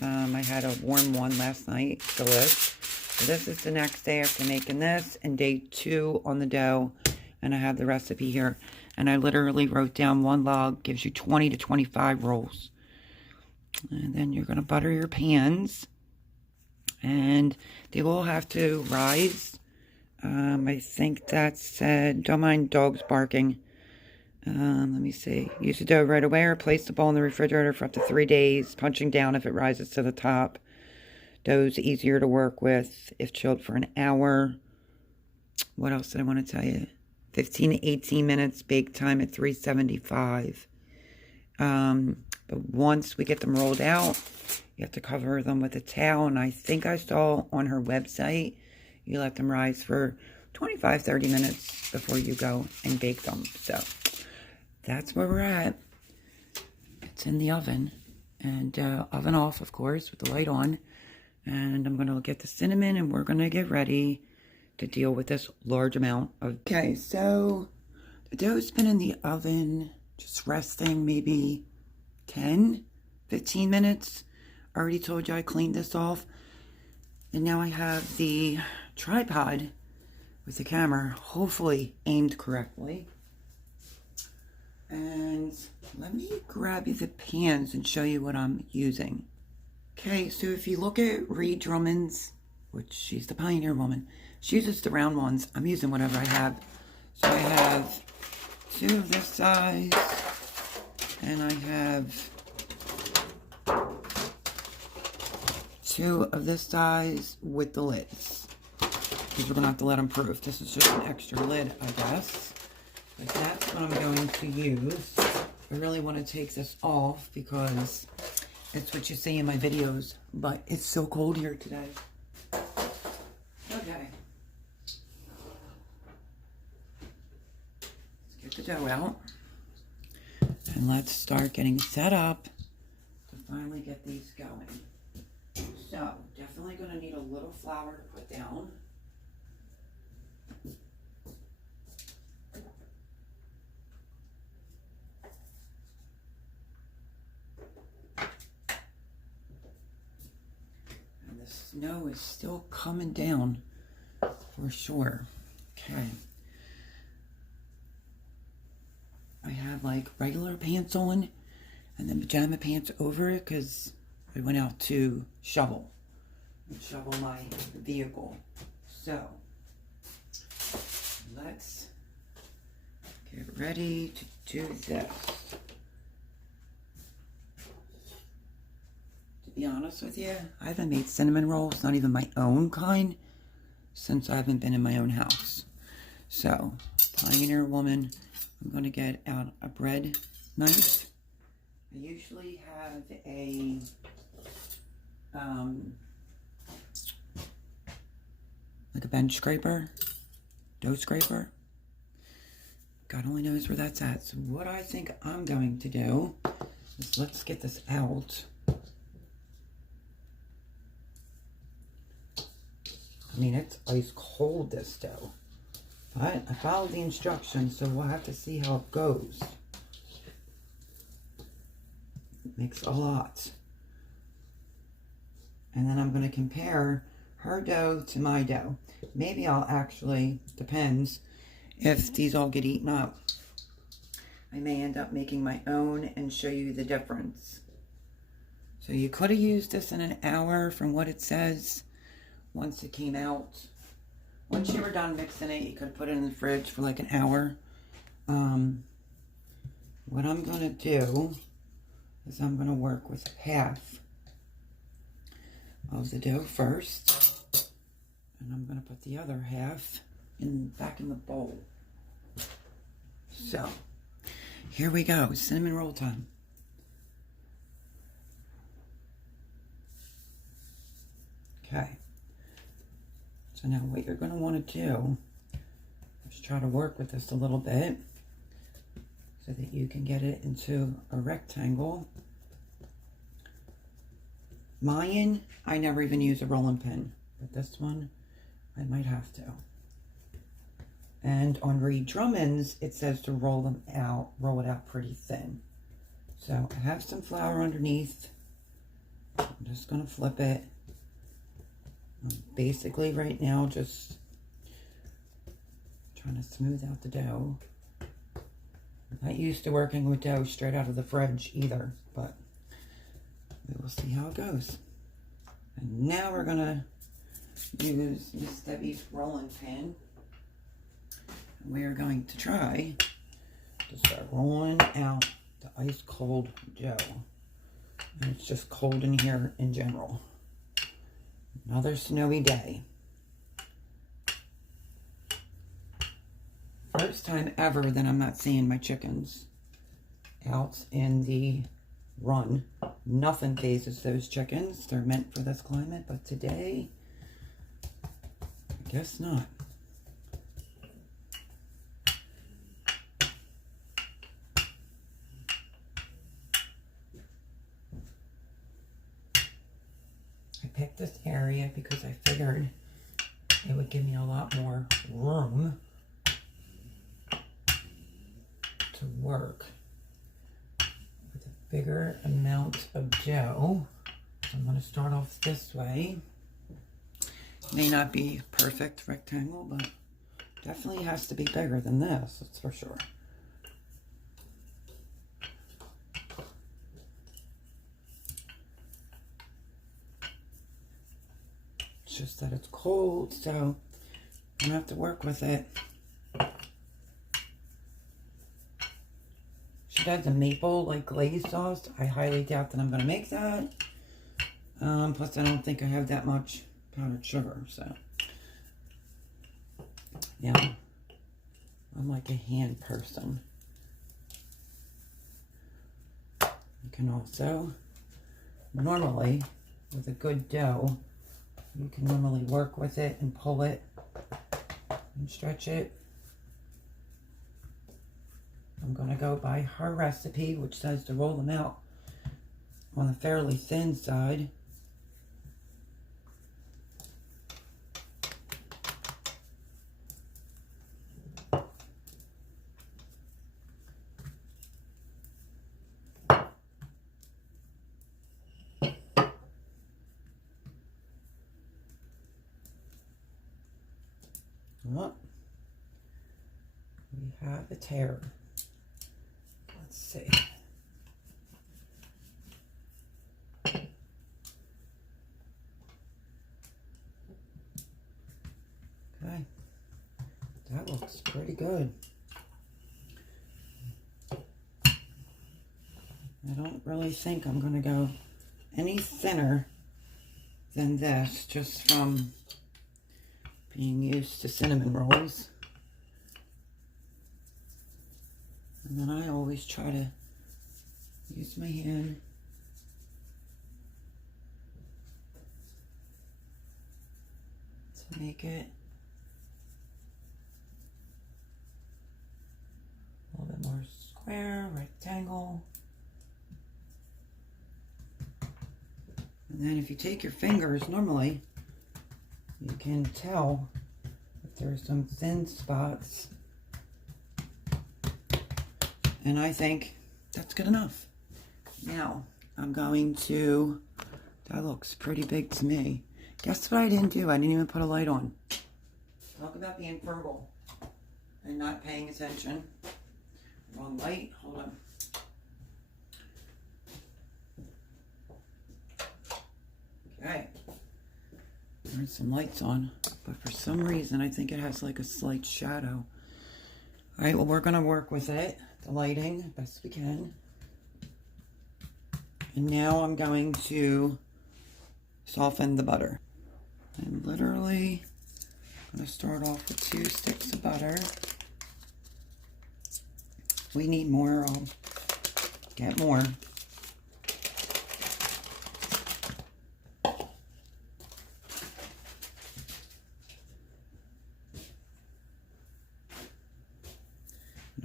I had a warm one last night, delish. So this is the next day after making this, and day 2 on the dough. And I have the recipe here. And I literally wrote down 1 log gives you 20 to 25 rolls. And then you're going to butter your pans. And they will have to rise. I think that said, don't mind dogs barking. Let me see. Use the dough right away or place the bowl in the refrigerator for up to 3 days. Punching down if it rises to the top. Dough's easier to work with if chilled for an hour. What else did I want to tell you? 15 to 18 minutes. Bake time at 375. But once we get them rolled out, you have to cover them with a towel. And I think I saw on her website, you let them rise for 25-30 minutes before you go and bake them. So that's where we're at. It's in the oven. And oven off, of course, with the light on. And I'm going to get the cinnamon and we're going to get ready to deal with this large amount of... Okay, so the dough's been in the oven, just resting maybe 10, 15 minutes. I already told you I cleaned this off. And now I have the tripod with the camera, hopefully aimed correctly. And let me grab you the pans and show you what I'm using. Okay, so if you look at Ree Drummond's, which she's the Pioneer Woman, she uses the round ones. I'm using whatever I have. So I have 2 of this size, and I have 2 of this size with the lids. Because we're going to have to let them proof. This is just an extra lid, I guess. But that's what I'm going to use. I really want to take this off because it's what you see in my videos. But it's so cold here today. Okay. Let's get the dough out. And let's start getting set up to finally get these going. So, definitely going to need a little flour to put down. And the snow is still coming down for sure. Okay. I have like regular pants on and then pajama pants over it because I went out to shovel. and shovel my vehicle. So let's get ready to do this. To be honest with you, I haven't made cinnamon rolls, not even my own kind, since I haven't been in my own house. So, Pioneer Woman, I'm going to get out a bread knife. I usually have a like a bench scraper, dough scraper. God only knows where that's at. So what I think I'm going to do is let's get this out. I mean, it's ice cold, this dough. But I followed the instructions, so we'll have to see how it goes. It makes a lot. And then I'm going to compare her dough to my dough. Maybe I'll actually, depends, if these all get eaten up, I may end up making my own and show you the difference. So you could have used this in an hour from what it says once it came out. Once you were done mixing it, you could put it in the fridge for like an hour. What I'm going to do is I'm going to work with half of the dough first. And I'm going to put the other half back in the bowl. So, here we go. Cinnamon roll time. Okay. So now what you're going to want to do is try to work with this a little bit so that you can get it into a rectangle. Mine, I never even use a rolling pin, but this one, I might have to. And on Reed Drummond's, it says to roll it out pretty thin. So I have some flour underneath. I'm just going to flip it. I'm basically right now just trying to smooth out the dough. I'm not used to working with dough straight out of the fridge either, but we will see how it goes. And now we're going to use Miss Debbie's rolling pin. And we are going to try to start rolling out the ice cold dough. And it's just cold in here in general. Another snowy day. First time ever that I'm not seeing my chickens out in the run. Nothing phases those chickens. They're meant for this climate, but today, I guess not. I picked this area because I figured it would give me a lot more room to work with a bigger amount of dough. So I'm going to start off this way. May not be perfect rectangle, but definitely has to be bigger than this, that's for sure. It's just that it's cold, so I'm going to have to work with it. She does a maple like glaze sauce. I highly doubt that I'm going to make that. Plus I don't think I have that much powdered sugar, so. Yeah, I'm like a hand person. You can also, normally, with a good dough, you can normally work with it and pull it and stretch it. I'm going to go by her recipe, which says to roll them out on the fairly thin side. Oh, we have a tear. Let's see. Looks pretty good. I don't really think I'm going to go any thinner than this, just from being used to cinnamon rolls. And then I always try to use my hand to make it a little bit more square, rectangle. And then if you take your fingers, normally you can tell if there's some thin spots. And I think that's good enough. Now, I'm going to, that looks pretty big to me. Guess what I didn't do? I didn't even put a light on. Talk about being frugal and not paying attention. Wrong light, hold on. Okay, there's some lights on, but for some reason I think it has like a slight shadow. All right, well, we're gonna work with it, the lighting, best we can. And now I'm going to soften the butter. I'm literally gonna start off with 2 sticks of butter. We need more, I'll get more.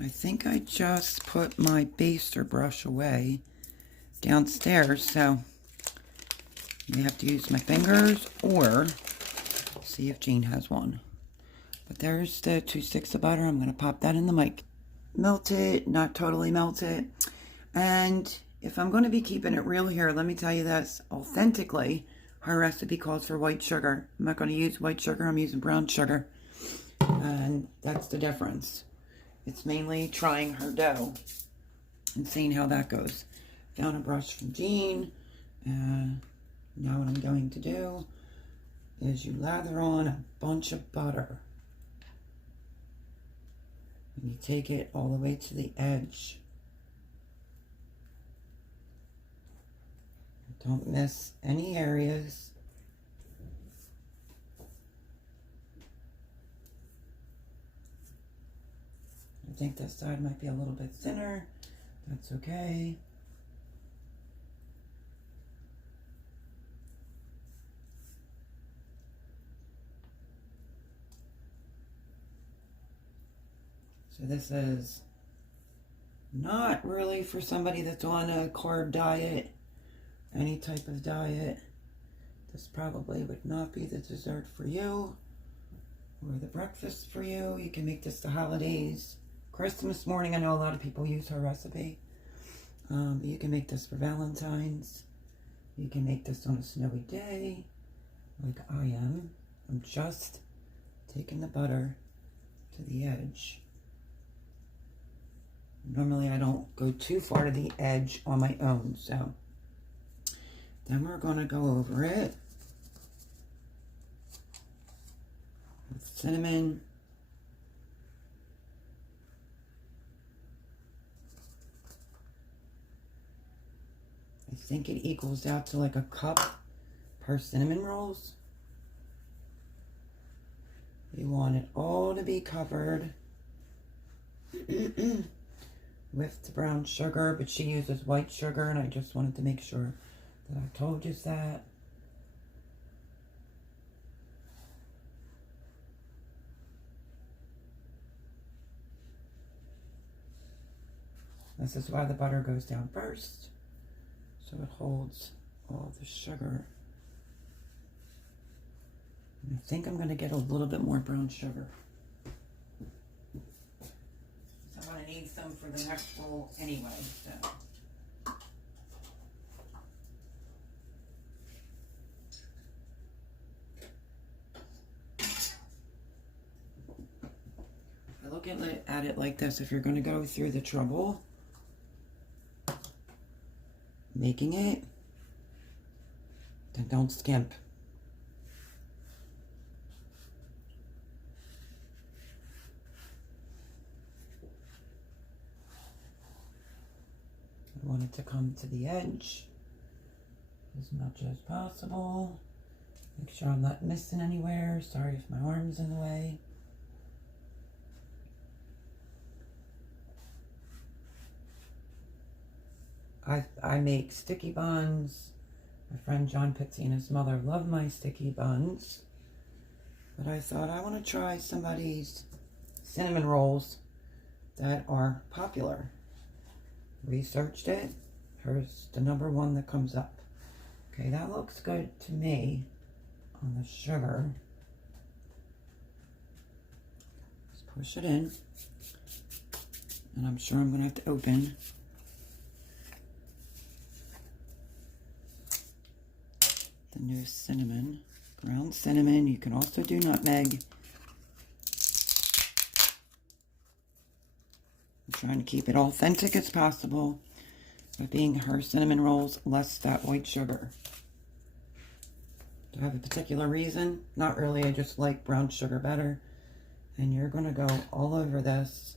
I think I just put my baster brush away downstairs, so I may have to use my fingers or see if Jean has one. But there's the 2 sticks of butter. I'm going to pop that in the mic. Melt it, not totally melt it. And if I'm going to be keeping it real here, let me tell you this. Authentically, her recipe calls for white sugar. I'm not going to use white sugar. I'm using brown sugar. And that's the difference. It's mainly trying her dough and seeing how that goes. Found a brush from Jean. Now what I'm going to do is you lather on a bunch of butter. And you take it all the way to the edge. Don't miss any areas. I think this side might be a little bit thinner. That's okay. So this is not really for somebody that's on a carb diet, any type of diet. This probably would not be the dessert for you or the breakfast for you. You can make this the holidays. Christmas morning, I know a lot of people use her recipe. You can make this for Valentine's. You can make this on a snowy day, like I am. I'm just taking the butter to the edge. Normally, I don't go too far to the edge on my own, so then we're going to go over it with cinnamon. I think it equals out to like a cup per cinnamon rolls. You want it all to be covered with the brown sugar, but she uses white sugar, and I just wanted to make sure that I told you that. This is why the butter goes down first, so it holds all the sugar. And I think I'm going to get a little bit more brown sugar. So I'm going to need some for the next roll anyway. So. I look at it like this. If you're going to go through the trouble making it, then don't skimp. I want it to come to the edge as much as possible. Make sure I'm not missing anywhere. Sorry if my arm's in the way. I make sticky buns. My friend John Pitsy and his mother love my sticky buns. But I thought I want to try somebody's cinnamon rolls that are popular. Researched it. Here's the #1 that comes up. Okay, that looks good to me on the sugar. Just push it in. And I'm sure I'm going to have to open the new cinnamon. Ground cinnamon. You can also do nutmeg. I'm trying to keep it authentic as possible by being her cinnamon rolls, less that white sugar. Do I have a particular reason? Not really. I just like brown sugar better. And you're going to go all over this.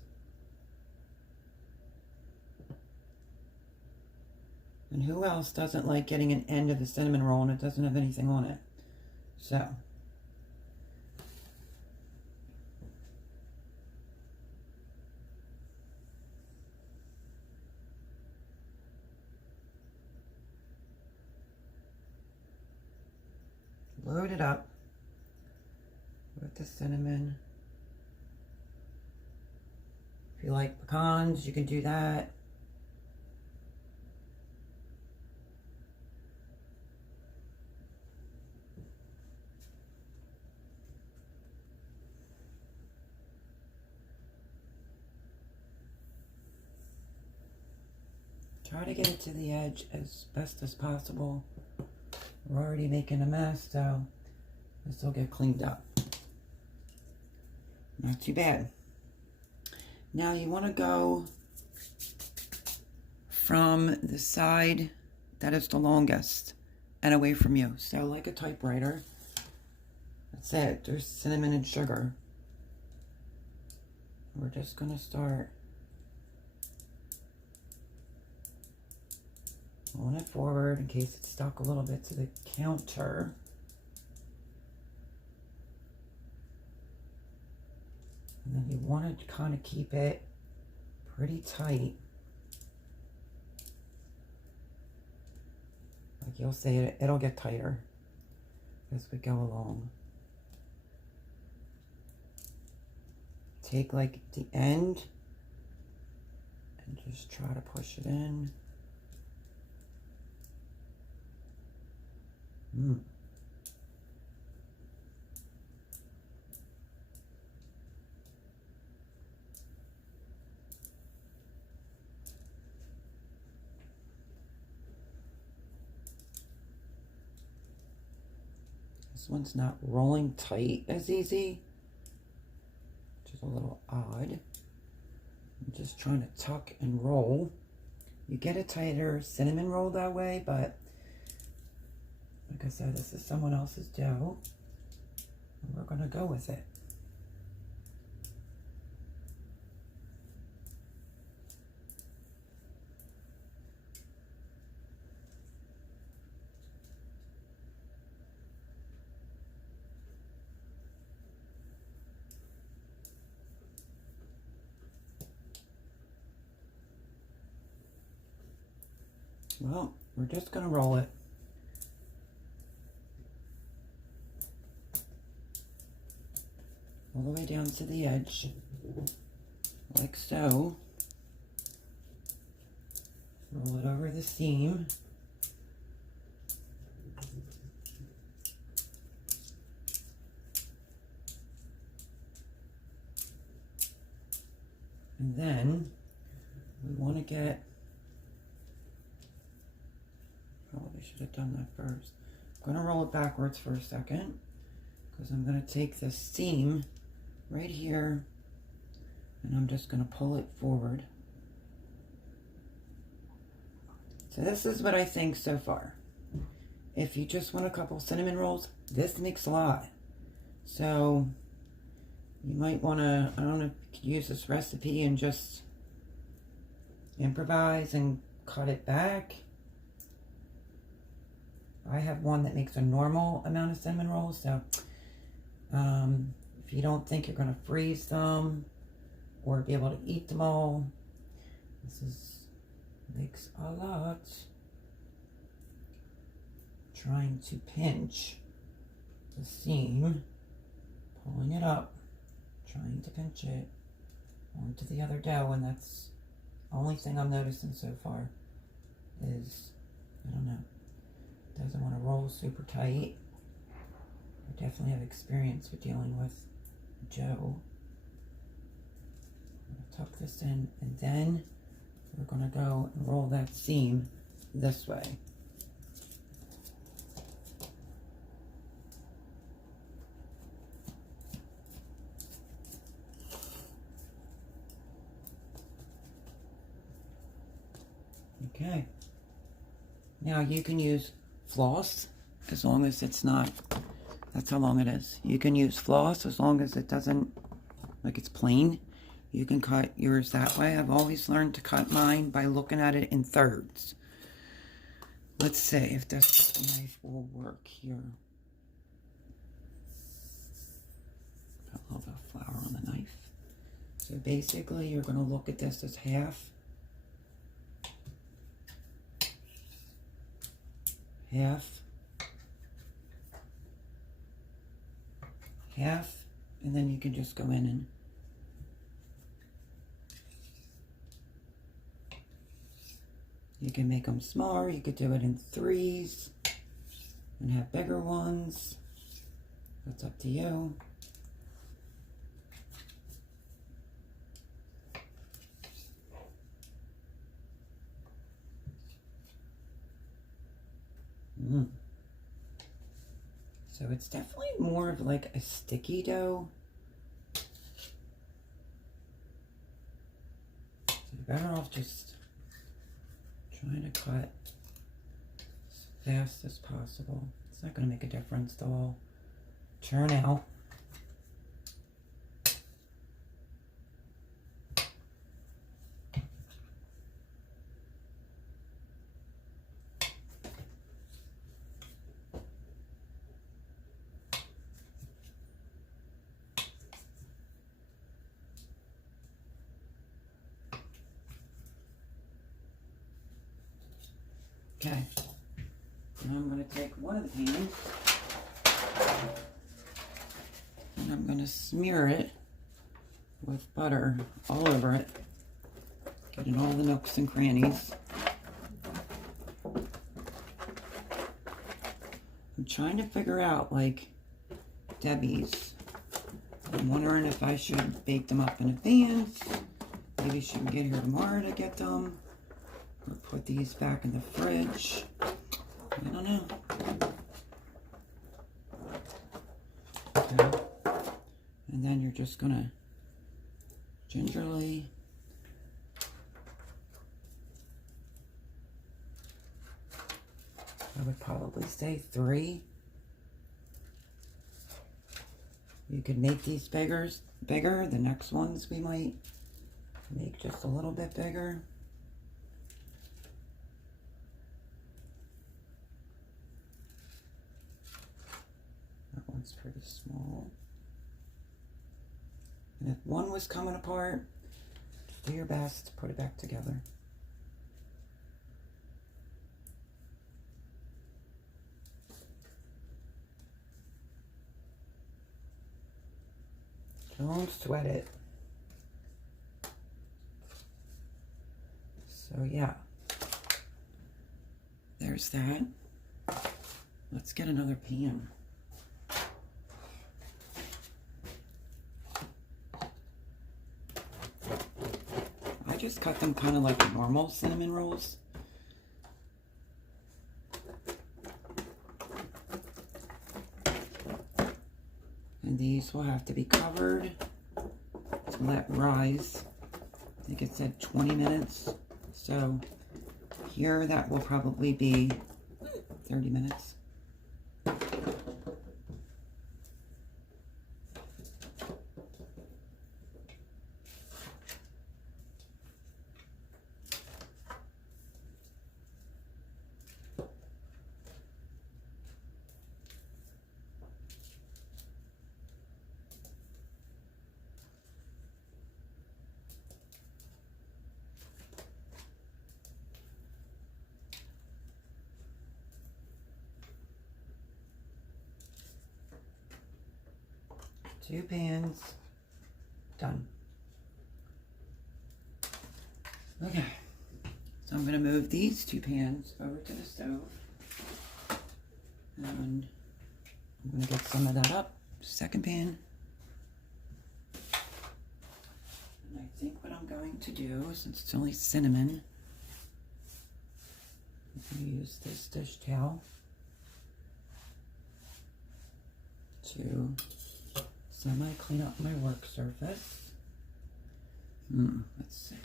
And who else doesn't like getting an end of the cinnamon roll and it doesn't have anything on it? So. Load it up with the cinnamon. If you like pecans, you can do that. Try to get it to the edge as best as possible. We're already making a mess, so this will get cleaned up. Not too bad. Now you want to go from the side that is the longest and away from you. So like a typewriter. That's it. There's cinnamon and sugar. We're just going to start pulling it forward in case it's stuck a little bit to the counter. And then you want to kind of keep it pretty tight. Like you'll see, it'll get tighter as we go along. Take like the end and just try to push it in. This one's not rolling tight as easy, which is a little odd. I'm just trying to tuck and roll. You get a tighter cinnamon roll that way, but like I said, this is someone else's dough, and we're going to go with it. Well, we're just going to roll it. All the way down to the edge, like so. Roll it over the seam. And then we want to get, probably should have done that first. I'm going to roll it backwards for a second because I'm going to take the seam right here and I'm just going to pull it forward. So this is what I think so far. If you just want a couple cinnamon rolls, this makes a lot. So you might want to, I don't know if you could use this recipe and just improvise and cut it back. I have one that makes a normal amount of cinnamon rolls, so if you don't think you're going to freeze them or be able to eat them all, makes a lot. Trying to pinch the seam, pulling it up, trying to pinch it onto the other dough, and that's the only thing I'm noticing so far is, I don't know, doesn't want to roll super tight. I definitely have experience with dealing with dough. I'm going to tuck this in, and then we're going to go and roll that seam this way. Okay. Now you can use floss as long as it's not, that's how long it is. You can use floss as long as it doesn't, like it's plain. You can cut yours that way. I've always learned to cut mine by looking at it in thirds. Let's see if this knife will work here. Got a little bit of flour on the knife. So basically you're going to look at this as half. Half, and then you can just go in and you can make them smaller. You could do it in threes and have bigger ones. That's up to you. So it's definitely more of like a sticky dough. So you're better off just trying to cut as fast as possible. It's not going to make a difference. They'll all turn out. Okay, now I'm going to take one of the pans and I'm going to smear it with butter all over it, getting all the nooks and crannies. I'm trying to figure out, like, Debbie's. I'm wondering if I should bake them up in advance. Maybe she can get here tomorrow to get them. Or put these back in the fridge. I don't know. Okay. And then you're just gonna gingerly I would probably say 3. You could make these bigger. The next ones we might make just a little bit bigger. It's pretty small. And if one was coming apart, just do your best to put it back together. Don't sweat it. So yeah, there's that. Let's get another pan. I just cut them kind of like normal cinnamon rolls. And these will have to be covered to let rise. I think it said 20 minutes. So here that will probably be 30 minutes. 2 pans. Done. Okay. So I'm going to move these 2 pans over to the stove. And I'm going to get some of that up. Second pan. And I think what I'm going to do, since it's only cinnamon, I'm going to use this dish towel to semi-clean up my work surface. Let's see.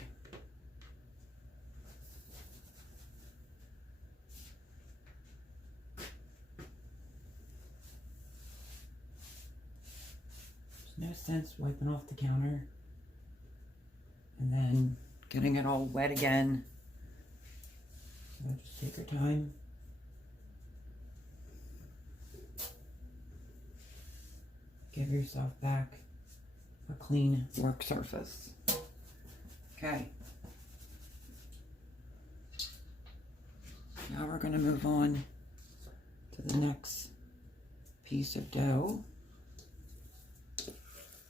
There's no sense wiping off the counter and then getting it all wet again. So just take your time. Give yourself back a clean work surface. Okay. Now we're going to move on to the next piece of dough.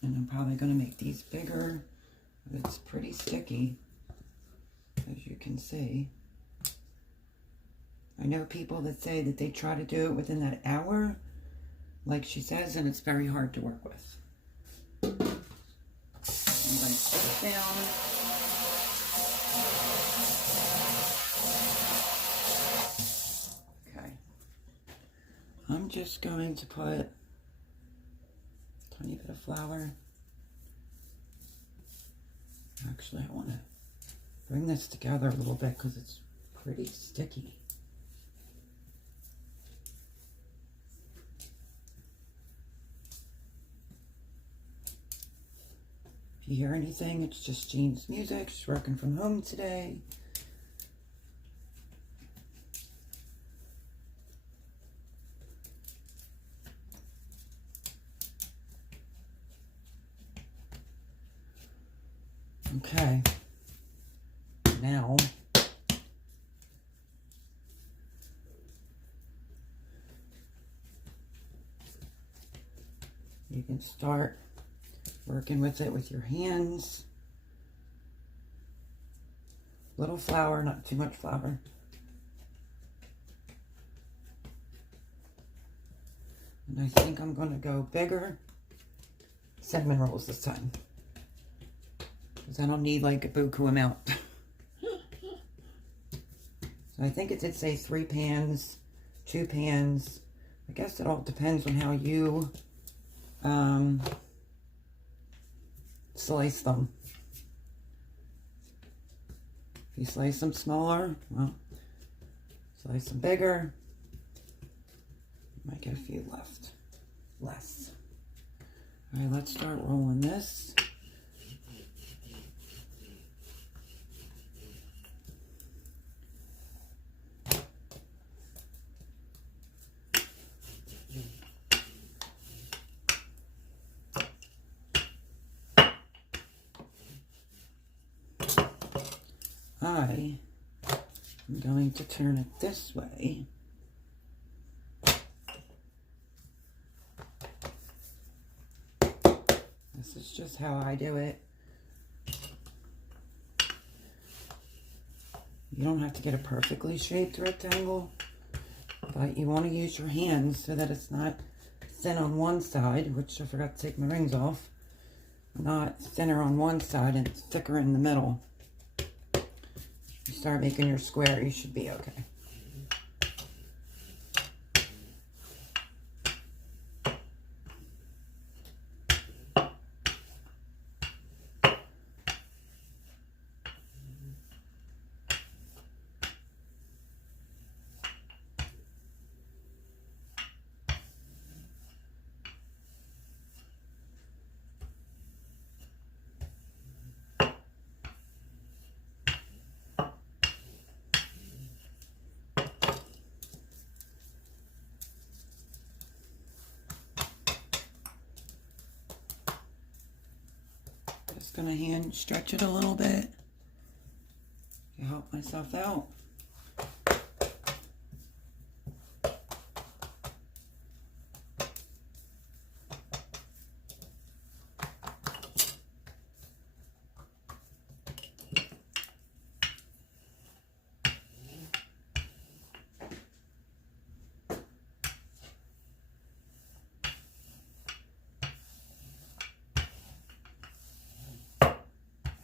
And I'm probably going to make these bigger, but it's pretty sticky, as you can see. I know people that say that they try to do it within that hour, like she says, and it's very hard to work with. I'm going to put it down. Okay. I'm just going to put a tiny bit of flour. Actually, I want to bring this together a little bit because it's pretty sticky. If you hear anything, it's just Jean's music. She's working from home today. Okay, now you can start working with it with your hands. Little flour, not too much flour. And I think I'm going to go bigger cinnamon rolls this time, because I don't need like a buku amount. So I think it did say 3 pans, 2 pans. I guess it all depends on how you slice them. If you slice them smaller, well, slice them bigger, you might get a few less. All right, let's start rolling this. I am going to turn it this way. This is just how I do it. You don't have to get a perfectly shaped rectangle, but you want to use your hands so that it's not thin on one side, which I forgot to take my rings off, not thinner on one side and thicker in the middle. You start making your square, you should be okay. Just gonna hand stretch it a little bit to help myself out.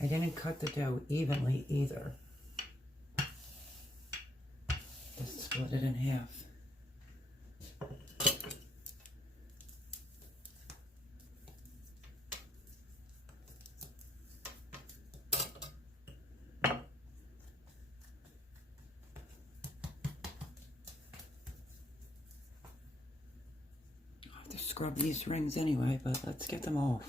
I didn't cut the dough evenly either. Just split it in half. I have to scrub these rings anyway, but let's get them off.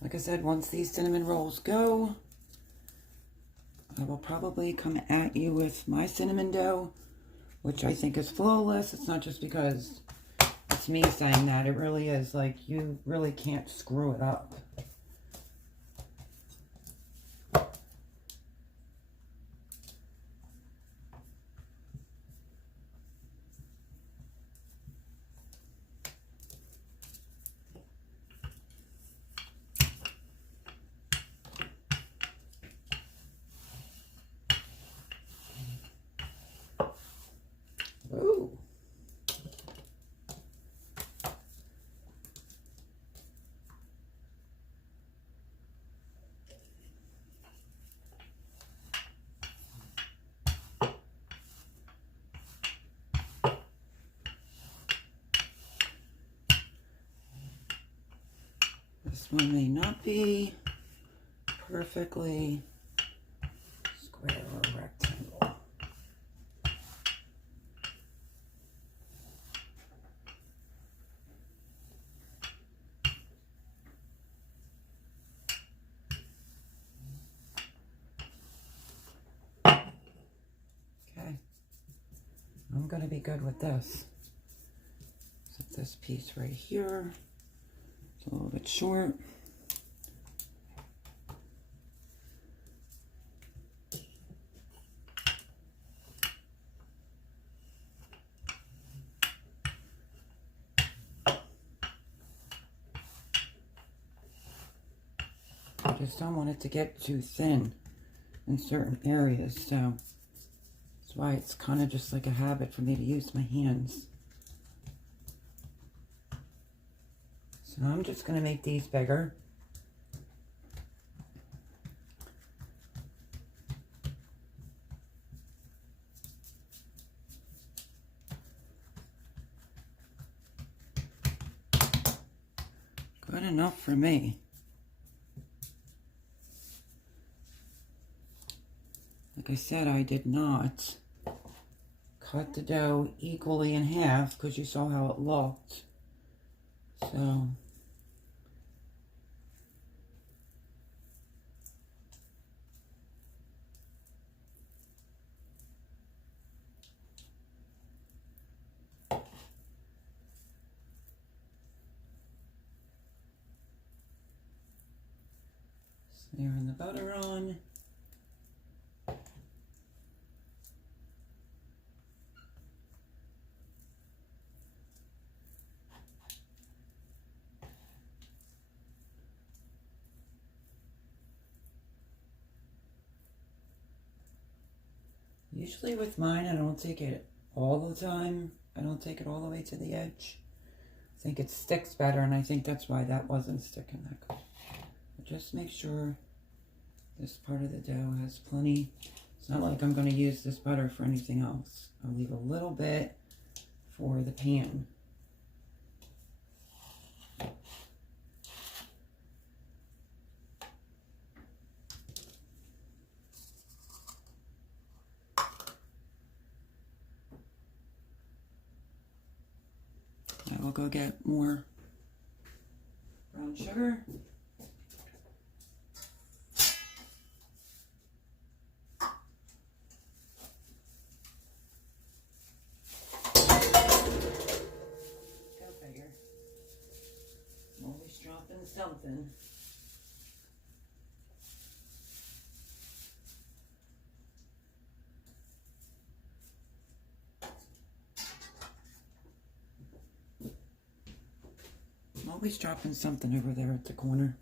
Like I said, once these cinnamon rolls go, I will probably come at you with my cinnamon dough, which I think is flawless. It's not just because it's me saying that. It really is. Like, you really can't screw it up. Ooh. This one may not be perfectly square or rectangle. Okay, I'm going to be good with this. Set this piece right here. It's a little bit short. I just don't want it to get too thin in certain areas, so that's why it's kind of just like a habit for me to use my hands. So I'm just going to make these bigger. Good enough for me. Like I said, I did not cut the dough equally in half because you saw how it looked. So smearing the butter on. Usually with mine, I don't take it all the time. I don't take it all the way to the edge. I think it sticks better, and I think that's why that wasn't sticking that good. But just make sure this part of the dough has plenty. It's not like I'm going to use this butter for anything else. I'll leave a little bit for the pan. I will go get more brown sugar. Go figure. I'm always dropping something. Always dropping something over there at the corner.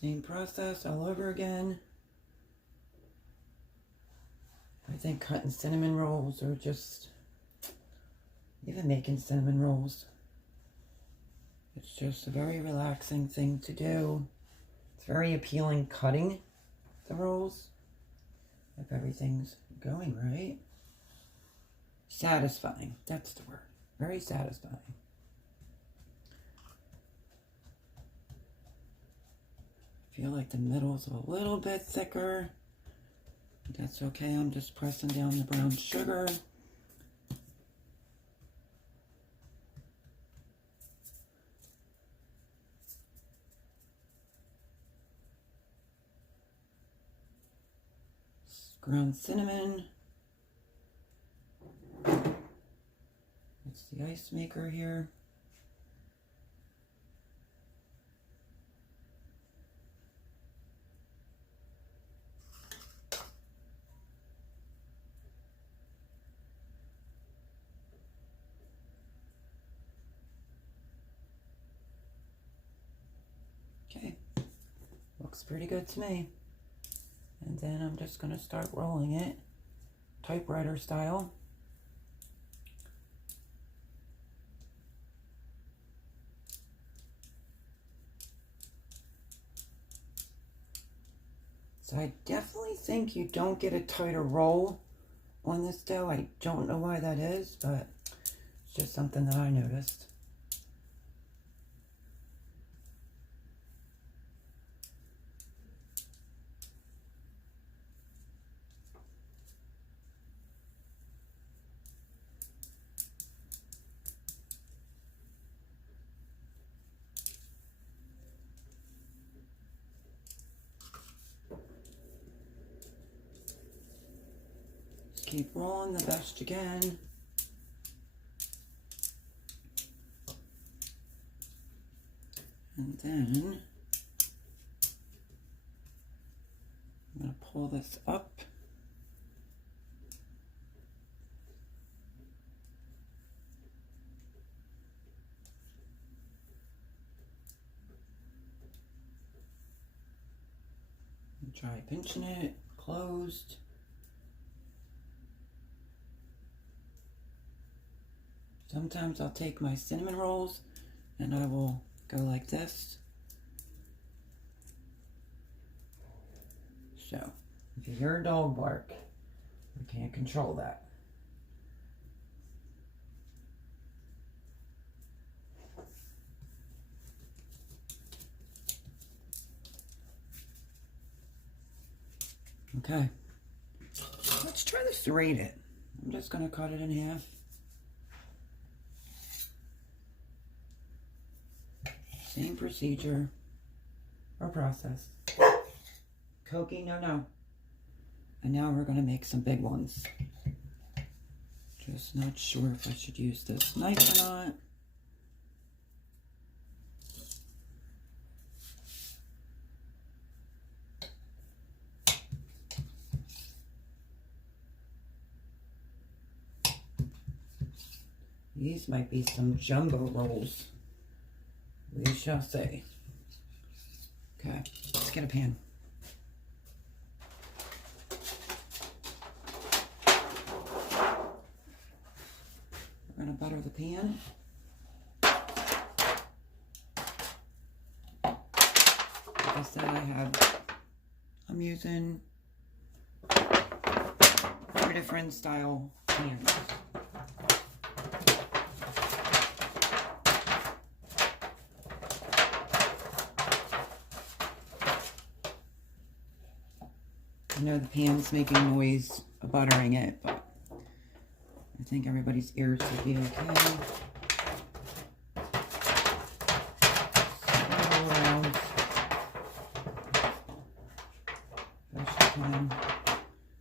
Same process all over again. I think cutting cinnamon rolls or just even making cinnamon rolls, it's just a very relaxing thing to do. It's very appealing cutting the rolls if everything's going right. Satisfying, that's the word. Very satisfying. I feel like the middle's a little bit thicker. That's okay, I'm just pressing down the brown sugar. Ground cinnamon. It's the ice maker here. Okay, looks pretty good to me. And then I'm just going to start rolling it, typewriter style. So I definitely think you don't get a tighter roll on this dough. I don't know why that is, but it's just something that I noticed. Keep rolling the best you can. And then I'm going to pull this up. And try pinching it closed. Sometimes I'll take my cinnamon rolls and I will go like this. So, if you hear a dog bark, you can't control that. Okay, let's try to serrate it. I'm just going to cut it in half. Same procedure or process. Koki, no. And now we're going to make some big ones. Just not sure if I should use this knife or not. These might be some jumbo rolls. We shall see. Okay, let's get a pan. We're going to butter the pan. Like I said, I'm using 4 different style pans. I know the pan's making noise buttering it, but I think everybody's ears will be okay. Swirl around. Best you can.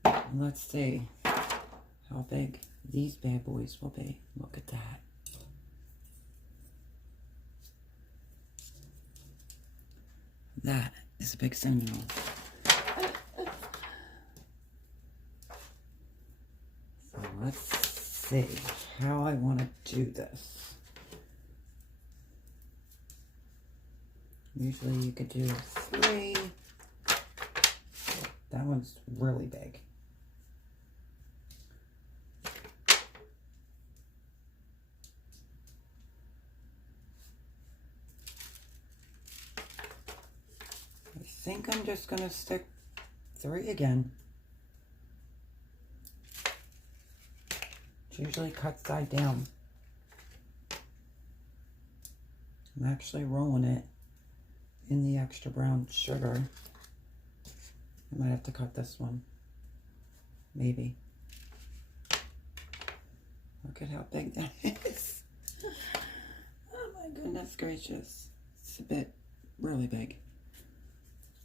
And let's see how big these bad boys will be. Look at that. That is a big cinnamon roll. Let's see how I want to do this. Usually you could do 3. That one's really big. I think I'm just going to stick 3 again. It's usually cut side down. I'm actually rolling it in the extra brown sugar. I might have to cut this one. Maybe. Look at how big that is. Oh my goodness gracious. It's a bit really big.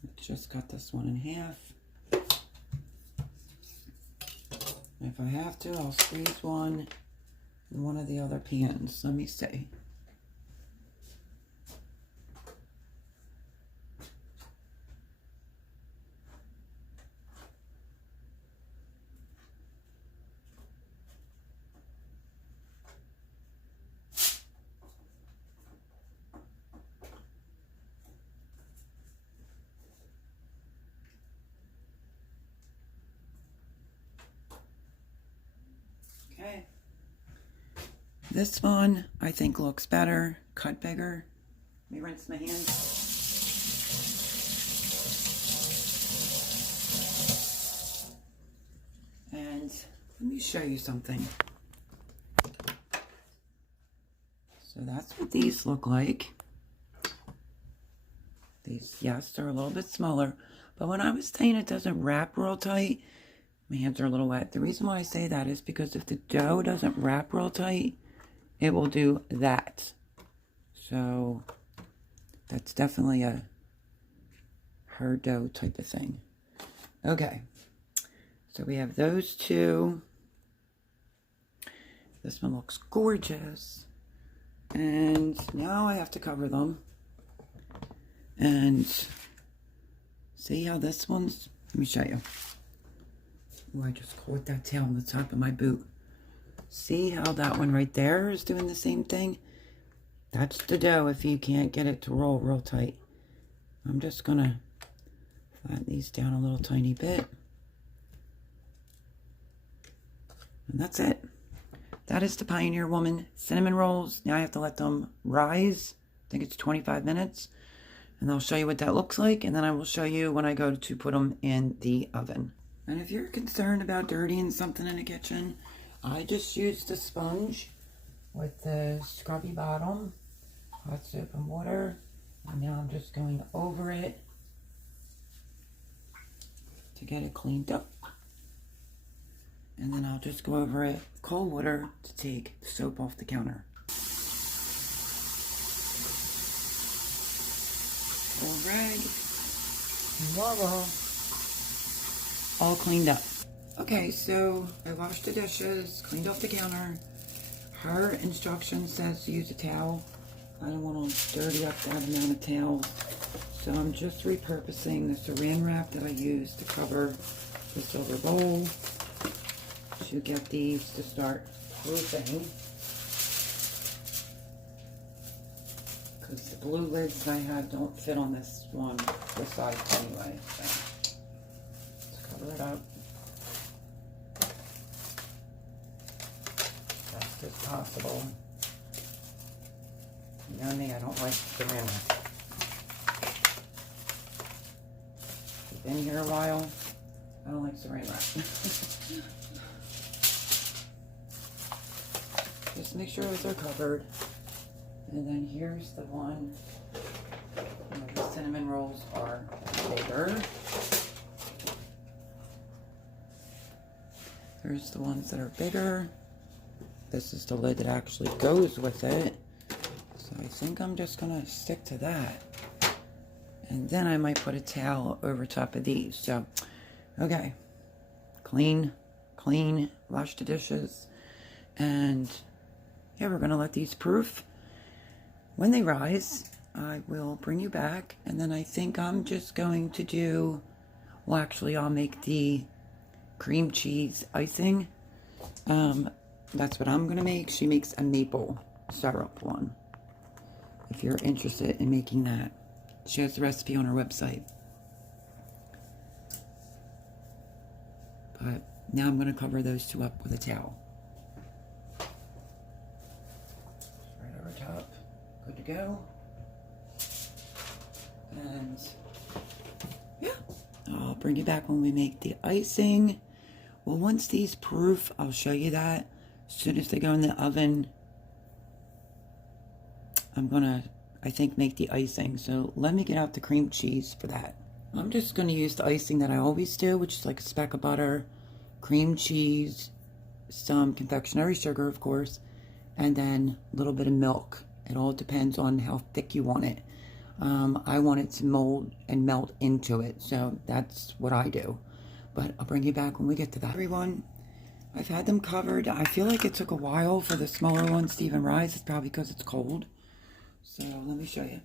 Let's just cut this one in half. If I have to, I'll squeeze one in one of the other pans. Let me see. Okay. This one I think looks better, cut bigger. Let me rinse my hands. And let me show you something. So that's what these look like. These, yes, they're a little bit smaller. But when I was saying it doesn't wrap real tight, my hands are a little wet. The reason why I say that is because if the dough doesn't wrap real tight, it will do that. So that's definitely a hard dough type of thing. Okay. So we have those 2. This one looks gorgeous. And now I have to cover them. And see how this one's, let me show you. Oh, I just caught that tail on the top of my boot. See how that one right there is doing the same thing? That's the dough if you can't get it to roll real tight. I'm just gonna flatten these down a little tiny bit. And that's it. That is the Pioneer Woman cinnamon rolls. Now I have to let them rise. I think it's 25 minutes. And I'll show you what that looks like. And then I will show you when I go to put them in the oven. And if you're concerned about dirtying something in the kitchen, I just use the sponge with the scrubby bottom, hot soap and water. And now I'm just going over it to get it cleaned up. And then I'll just go over it with cold water to take the soap off the counter. Cold rag. Voila. All cleaned up. Okay, so I washed the dishes, cleaned off the counter. Her instruction says to use a towel. I don't want to dirty up that amount of towels. So I'm just repurposing the saran wrap that I used to cover the silver bowl to get these to start proofing. Because the blue lids I have don't fit on this one, this size anyway. So let's cover it up. Best as possible. You know me, I don't like saran wrap. I've been here a while. I don't like saran wrap. Just make sure that they're covered. And then here's the one. The cinnamon rolls are bigger. There's the ones that are bigger. This is the lid that actually goes with it. So I think I'm just gonna stick to that. And then I might put a towel over top of these. So, okay. Clean, wash the dishes. And yeah, we're gonna let these proof. When they rise, I will bring you back. And then I think I'm just going to do, well actually I'll make the cream cheese icing. That's what I'm gonna make. She makes a maple syrup one. If you're interested in making that. She has the recipe on her website. But now I'm going to cover those two up with a towel. Right over top. Good to go. And yeah, I'll bring you back when we make the icing. Well, once these proof, I'll show you that. As soon as they go in the oven, I'm going to, I think, make the icing. So let me get out the cream cheese for that. I'm just going to use the icing that I always do, which is like a speck of butter, cream cheese, some confectionery sugar, of course, and then a little bit of milk. It all depends on how thick you want it. I want it to mold and melt into it, so that's what I do. But I'll bring you back when we get to that. Everyone, I've had them covered. I feel like it took a while for the smaller ones to even rise. It's probably because it's cold. So let me show you.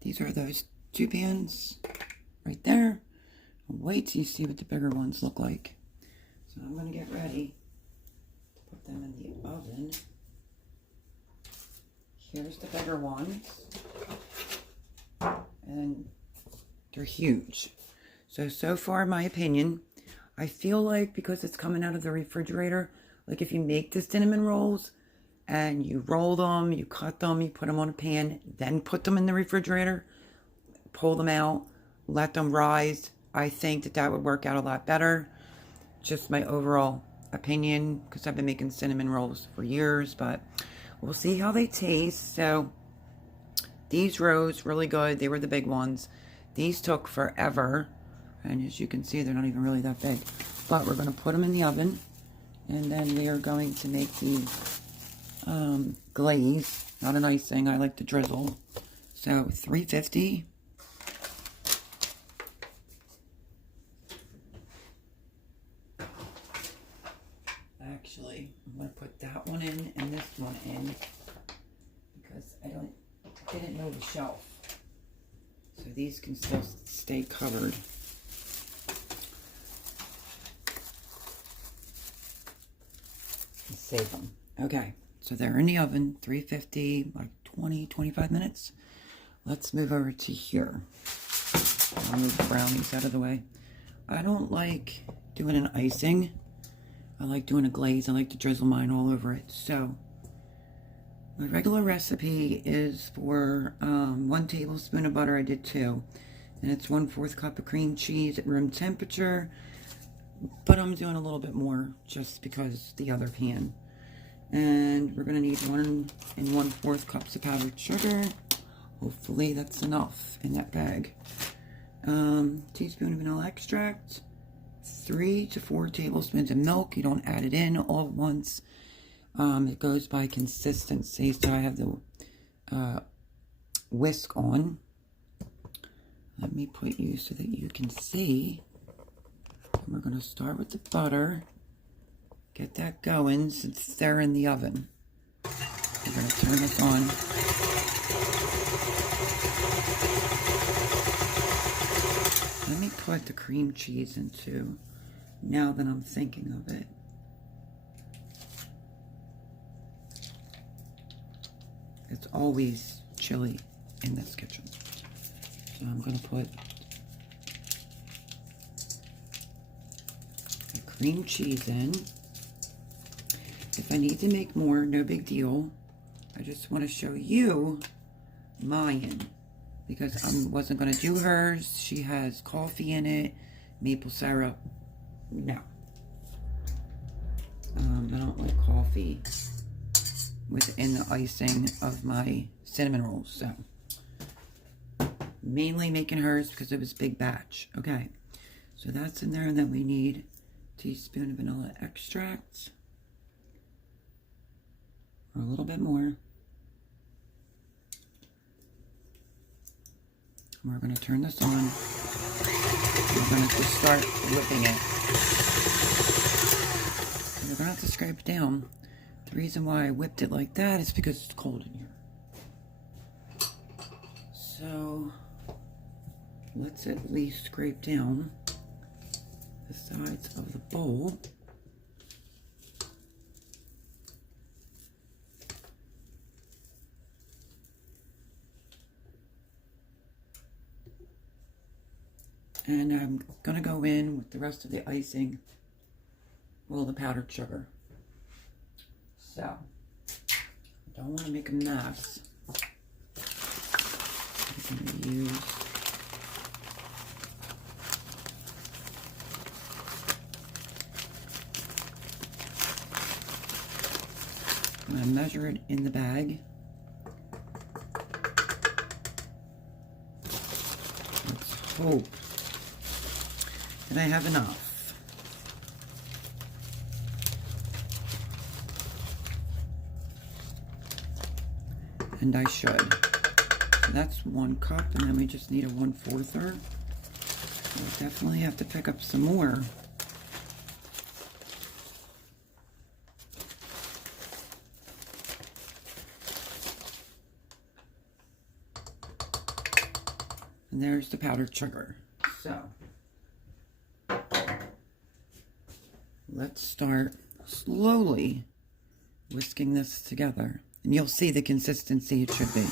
These are those two pans right there. Wait till you see what the bigger ones look like. So I'm going to get ready to put them in the oven. Here's the bigger ones. And they're huge. So far, in my opinion, I feel like because it's coming out of the refrigerator, like if you make the cinnamon rolls and you roll them, you cut them, you put them on a pan, then put them in the refrigerator, pull them out, let them rise. I think that that would work out a lot better. Just my overall opinion, because I've been making cinnamon rolls for years, but we'll see how they taste. So these rose really good. They were the big ones. These took forever, and as you can see, they're not even really that big. But we're going to put them in the oven, and then we are going to make the glaze, not an icing. I like to drizzle. So 350. Actually, I'm going to put that one in and this one in because I didn't know the shelf. So these can still stay covered. And save them. Okay, so they're in the oven, 350, like 20, 25 minutes. Let's move over to here. I'll move the brownies out of the way. I don't like doing an icing. I like doing a glaze. I like to drizzle mine all over it. So my regular recipe is for 1 tablespoon of butter. I did 2. And it's 1/4 cup of cream cheese at room temperature. But I'm doing a little bit more just because the other pan. And we're going to need 1 1/4 cups of powdered sugar. Hopefully that's enough in that bag. Teaspoon of vanilla extract. 3 to 4 tablespoons of milk. You don't add it in all at once. It goes by consistency. So I have the whisk on. Let me put you so that you can see. And we're going to start with the butter. Get that going since they're in the oven. We're going to turn this on. Let me put the cream cheese in too, now that I'm thinking of it. It's always chilly in this kitchen. So I'm going to put the cream cheese in. If I need to make more, no big deal. I just want to show you mine, because I wasn't going to do hers. She has coffee in it, maple syrup. No. I don't like coffee within the icing of my cinnamon rolls. So, mainly making hers because it was big batch. Okay, so that's in there, and then we need a teaspoon of vanilla extract. Or a little bit more. We're going to turn this on. We're going to just start whipping it. And you're going to have to scrape it down. The reason why I whipped it like that is because it's cold in here. So, let's at least scrape down the sides of the bowl. And I'm going to go in with the rest of the icing, well, the powdered sugar. So, I don't want to make a mess. I'm going to use I'm going to measure it in the bag. Let's hope that I have enough. And I should. So that's 1 cup, and then we just need a 1/4. We'll definitely have to pick up some more. And there's the powdered sugar. So, let's start slowly whisking this together. And you'll see the consistency it should be.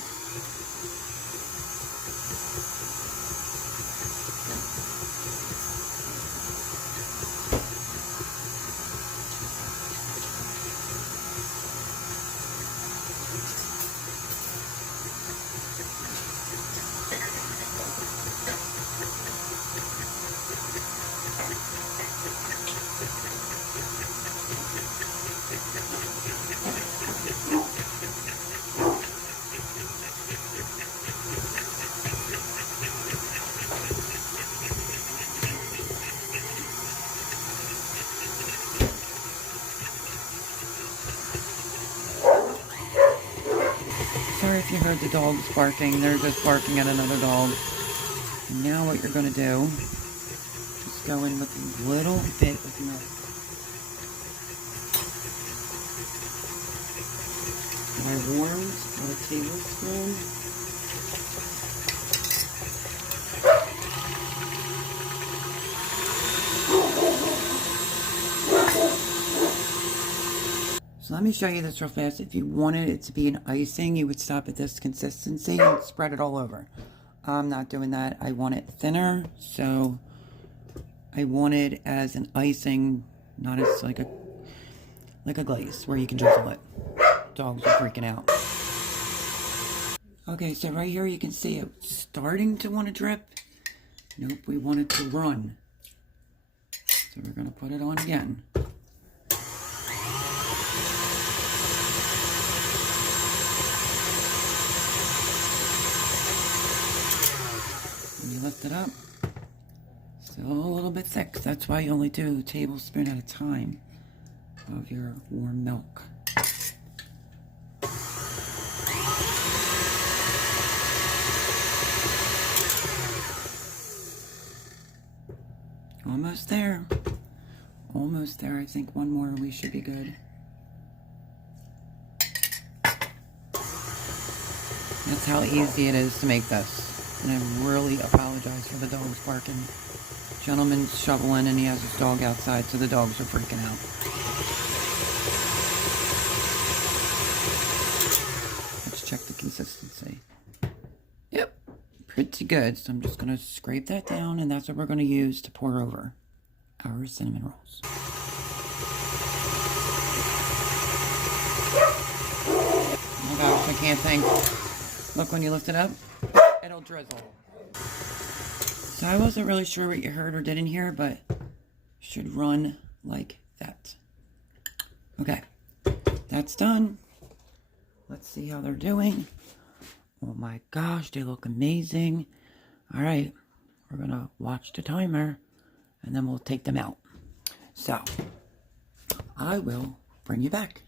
Sorry if you heard the dogs barking. They're just barking at another dog. And now what you're going to do is go in with a little bit of milk. I warmed about a tablespoon. So let me show you this real fast. If you wanted it to be an icing, you would stop at this consistency and spread it all over. I'm not doing that. I want it thinner, so I want it as an icing, not as like a glaze where you can drizzle it. Dogs are freaking out. Okay, so right here you can see it starting to want to drip. Nope, we want it to run. So we're going to put it on again. Lift it up. Still a little bit thick. That's why you only do a tablespoon at a time of your warm milk. Almost there. Almost there. I think one more we should be good. That's how easy it is to make this. And I really apologize for the dogs barking. Gentleman's shoveling and he has his dog outside, so the dogs are freaking out. Let's check the consistency. Yep, pretty good. So I'm just going to scrape that down, and that's what we're going to use to pour over our cinnamon rolls. Oh my gosh, I can't think. Look, when you lift it up, it'll drizzle. So I wasn't really sure what you heard or didn't hear, but should run like that. Okay, that's done. Let's see how they're doing. Oh my gosh, they look amazing. All right, we're gonna watch the timer and then we'll take them out. So I will bring you back.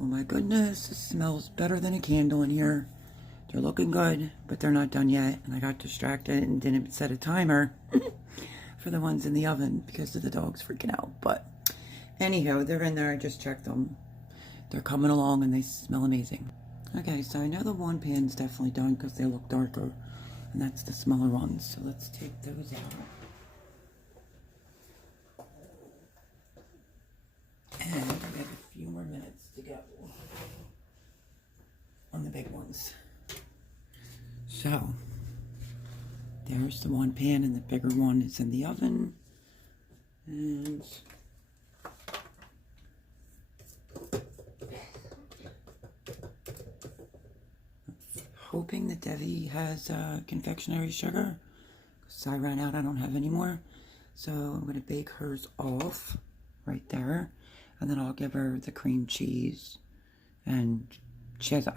Oh my goodness, it smells better than a candle in here. They're looking good, but they're not done yet. And I got distracted and didn't set a timer for the ones in the oven because of the dogs freaking out. But anyhow, they're in there. I just checked them. They're coming along and they smell amazing. Okay, so I know the one pan's definitely done because they look darker. And that's the smaller ones. So let's take those out. And we have a few more minutes to go on the big ones. So, There's the one pan, and the bigger one is in the oven. And hoping that Debbie has confectionery sugar, because I ran out. I don't have any more. So I'm going to bake hers off right there, and then I'll give her the cream cheese. And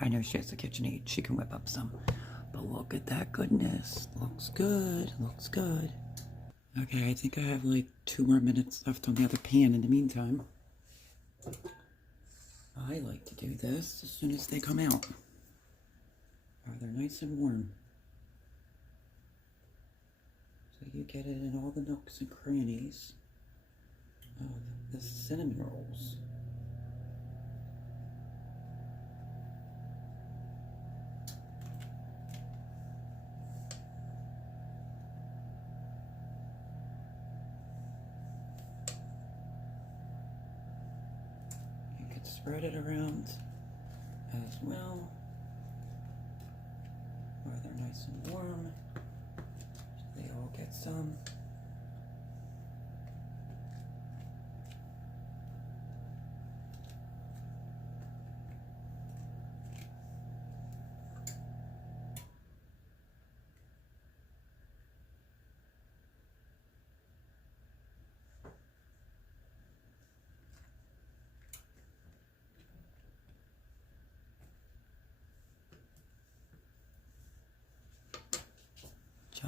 I know she has a KitchenAid. She can whip up some. But look at that goodness. Looks good. Looks good. Okay, I think I have like 2 more minutes left on the other pan in the meantime. I like to do this as soon as they come out. Oh, they're nice and warm. So you get it in all the nooks and crannies of the cinnamon rolls. Spread it around as well, while they're nice and warm, so they all get some.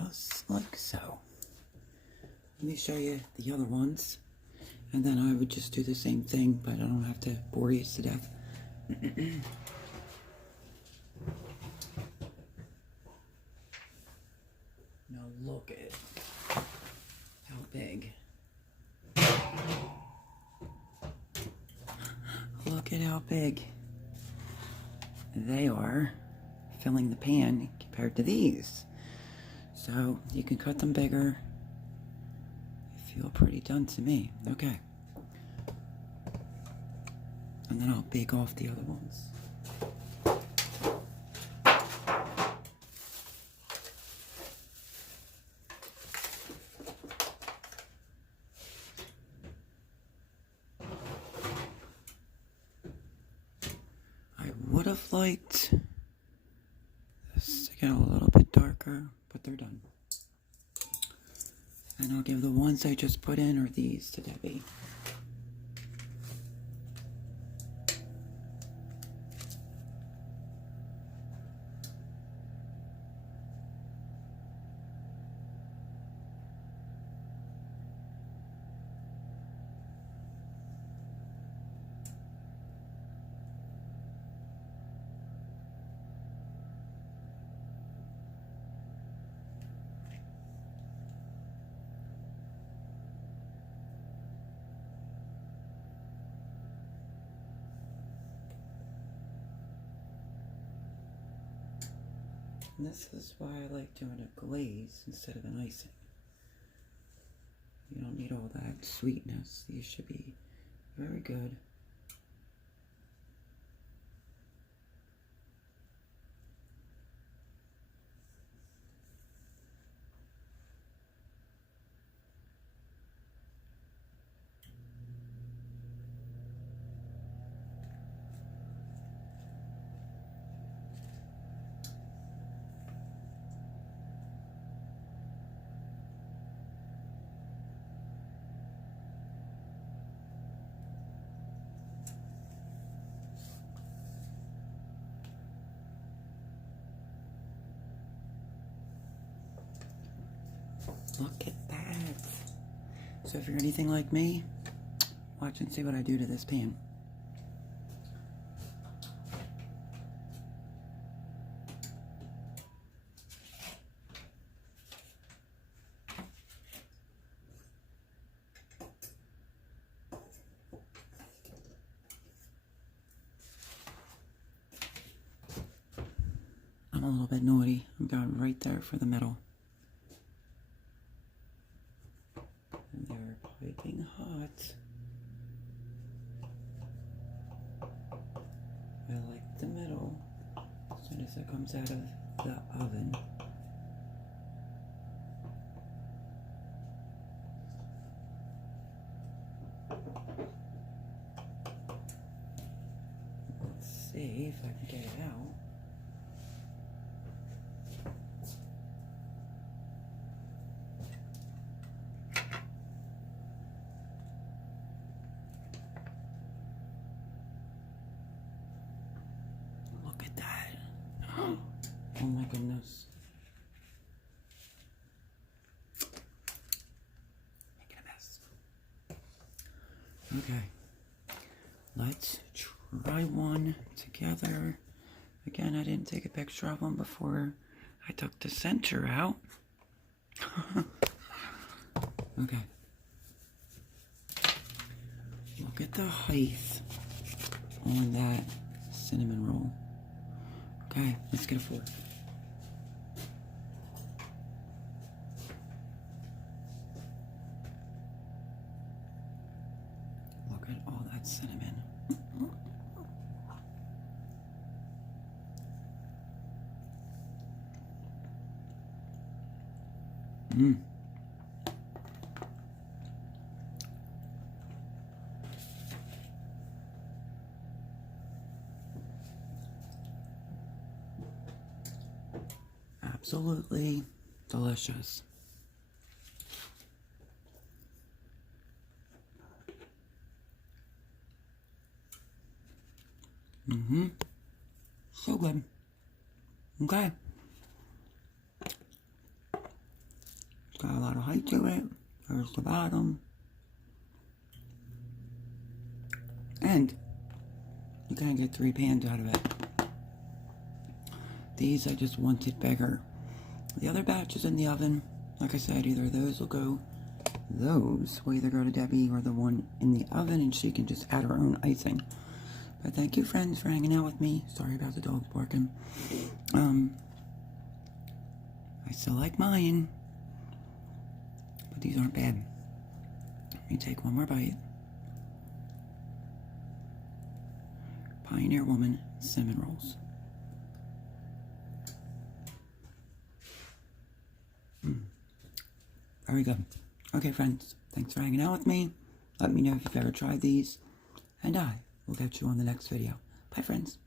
Just like so. Let me show you the other ones, and then I would just do the same thing, but I don't have to bore you to death. Now look at how big. Look at how big they are filling the pan compared to these. So you can cut them bigger. They feel pretty done to me. Okay. And then I'll bake off the other ones. I would have liked this to get a little bit darker, but they're done. And I'll give the ones I just put in, or these, to Debbie. And this is why I like doing a glaze instead of an icing. You don't need all that sweetness. These should be very good. Look at that. So if you're anything like me, watch and see what I do to this pan. I'm a little bit naughty. I'm going right there for the middle. And they're piping hot. I like the middle. As soon as it comes out of the oven. see if I can get it out. Look at that. Oh my goodness. Making a mess. Okay. Let's try one together. Again, I didn't take a picture of them before I took the center out. Okay. Look at the height on that cinnamon roll. Okay, let's get a fork. Look at all that cinnamon. Mmm. Absolutely delicious. So good. Okay. It's got a lot of height to it. There's the bottom. And you can get 3 pans out of it. These I just wanted bigger. The other batch is in the oven. Like I said, either those will go, those will either go to Debbie or the one in the oven, and she can just add her own icing. But thank you, friends, for hanging out with me. Sorry about the dog barking. I still like mine, but these aren't bad. Let me take one more bite. Pioneer Woman cinnamon rolls. Very good. Okay, friends, thanks for hanging out with me. Let me know if you've ever tried these, and I will catch you on the next video. Bye, friends.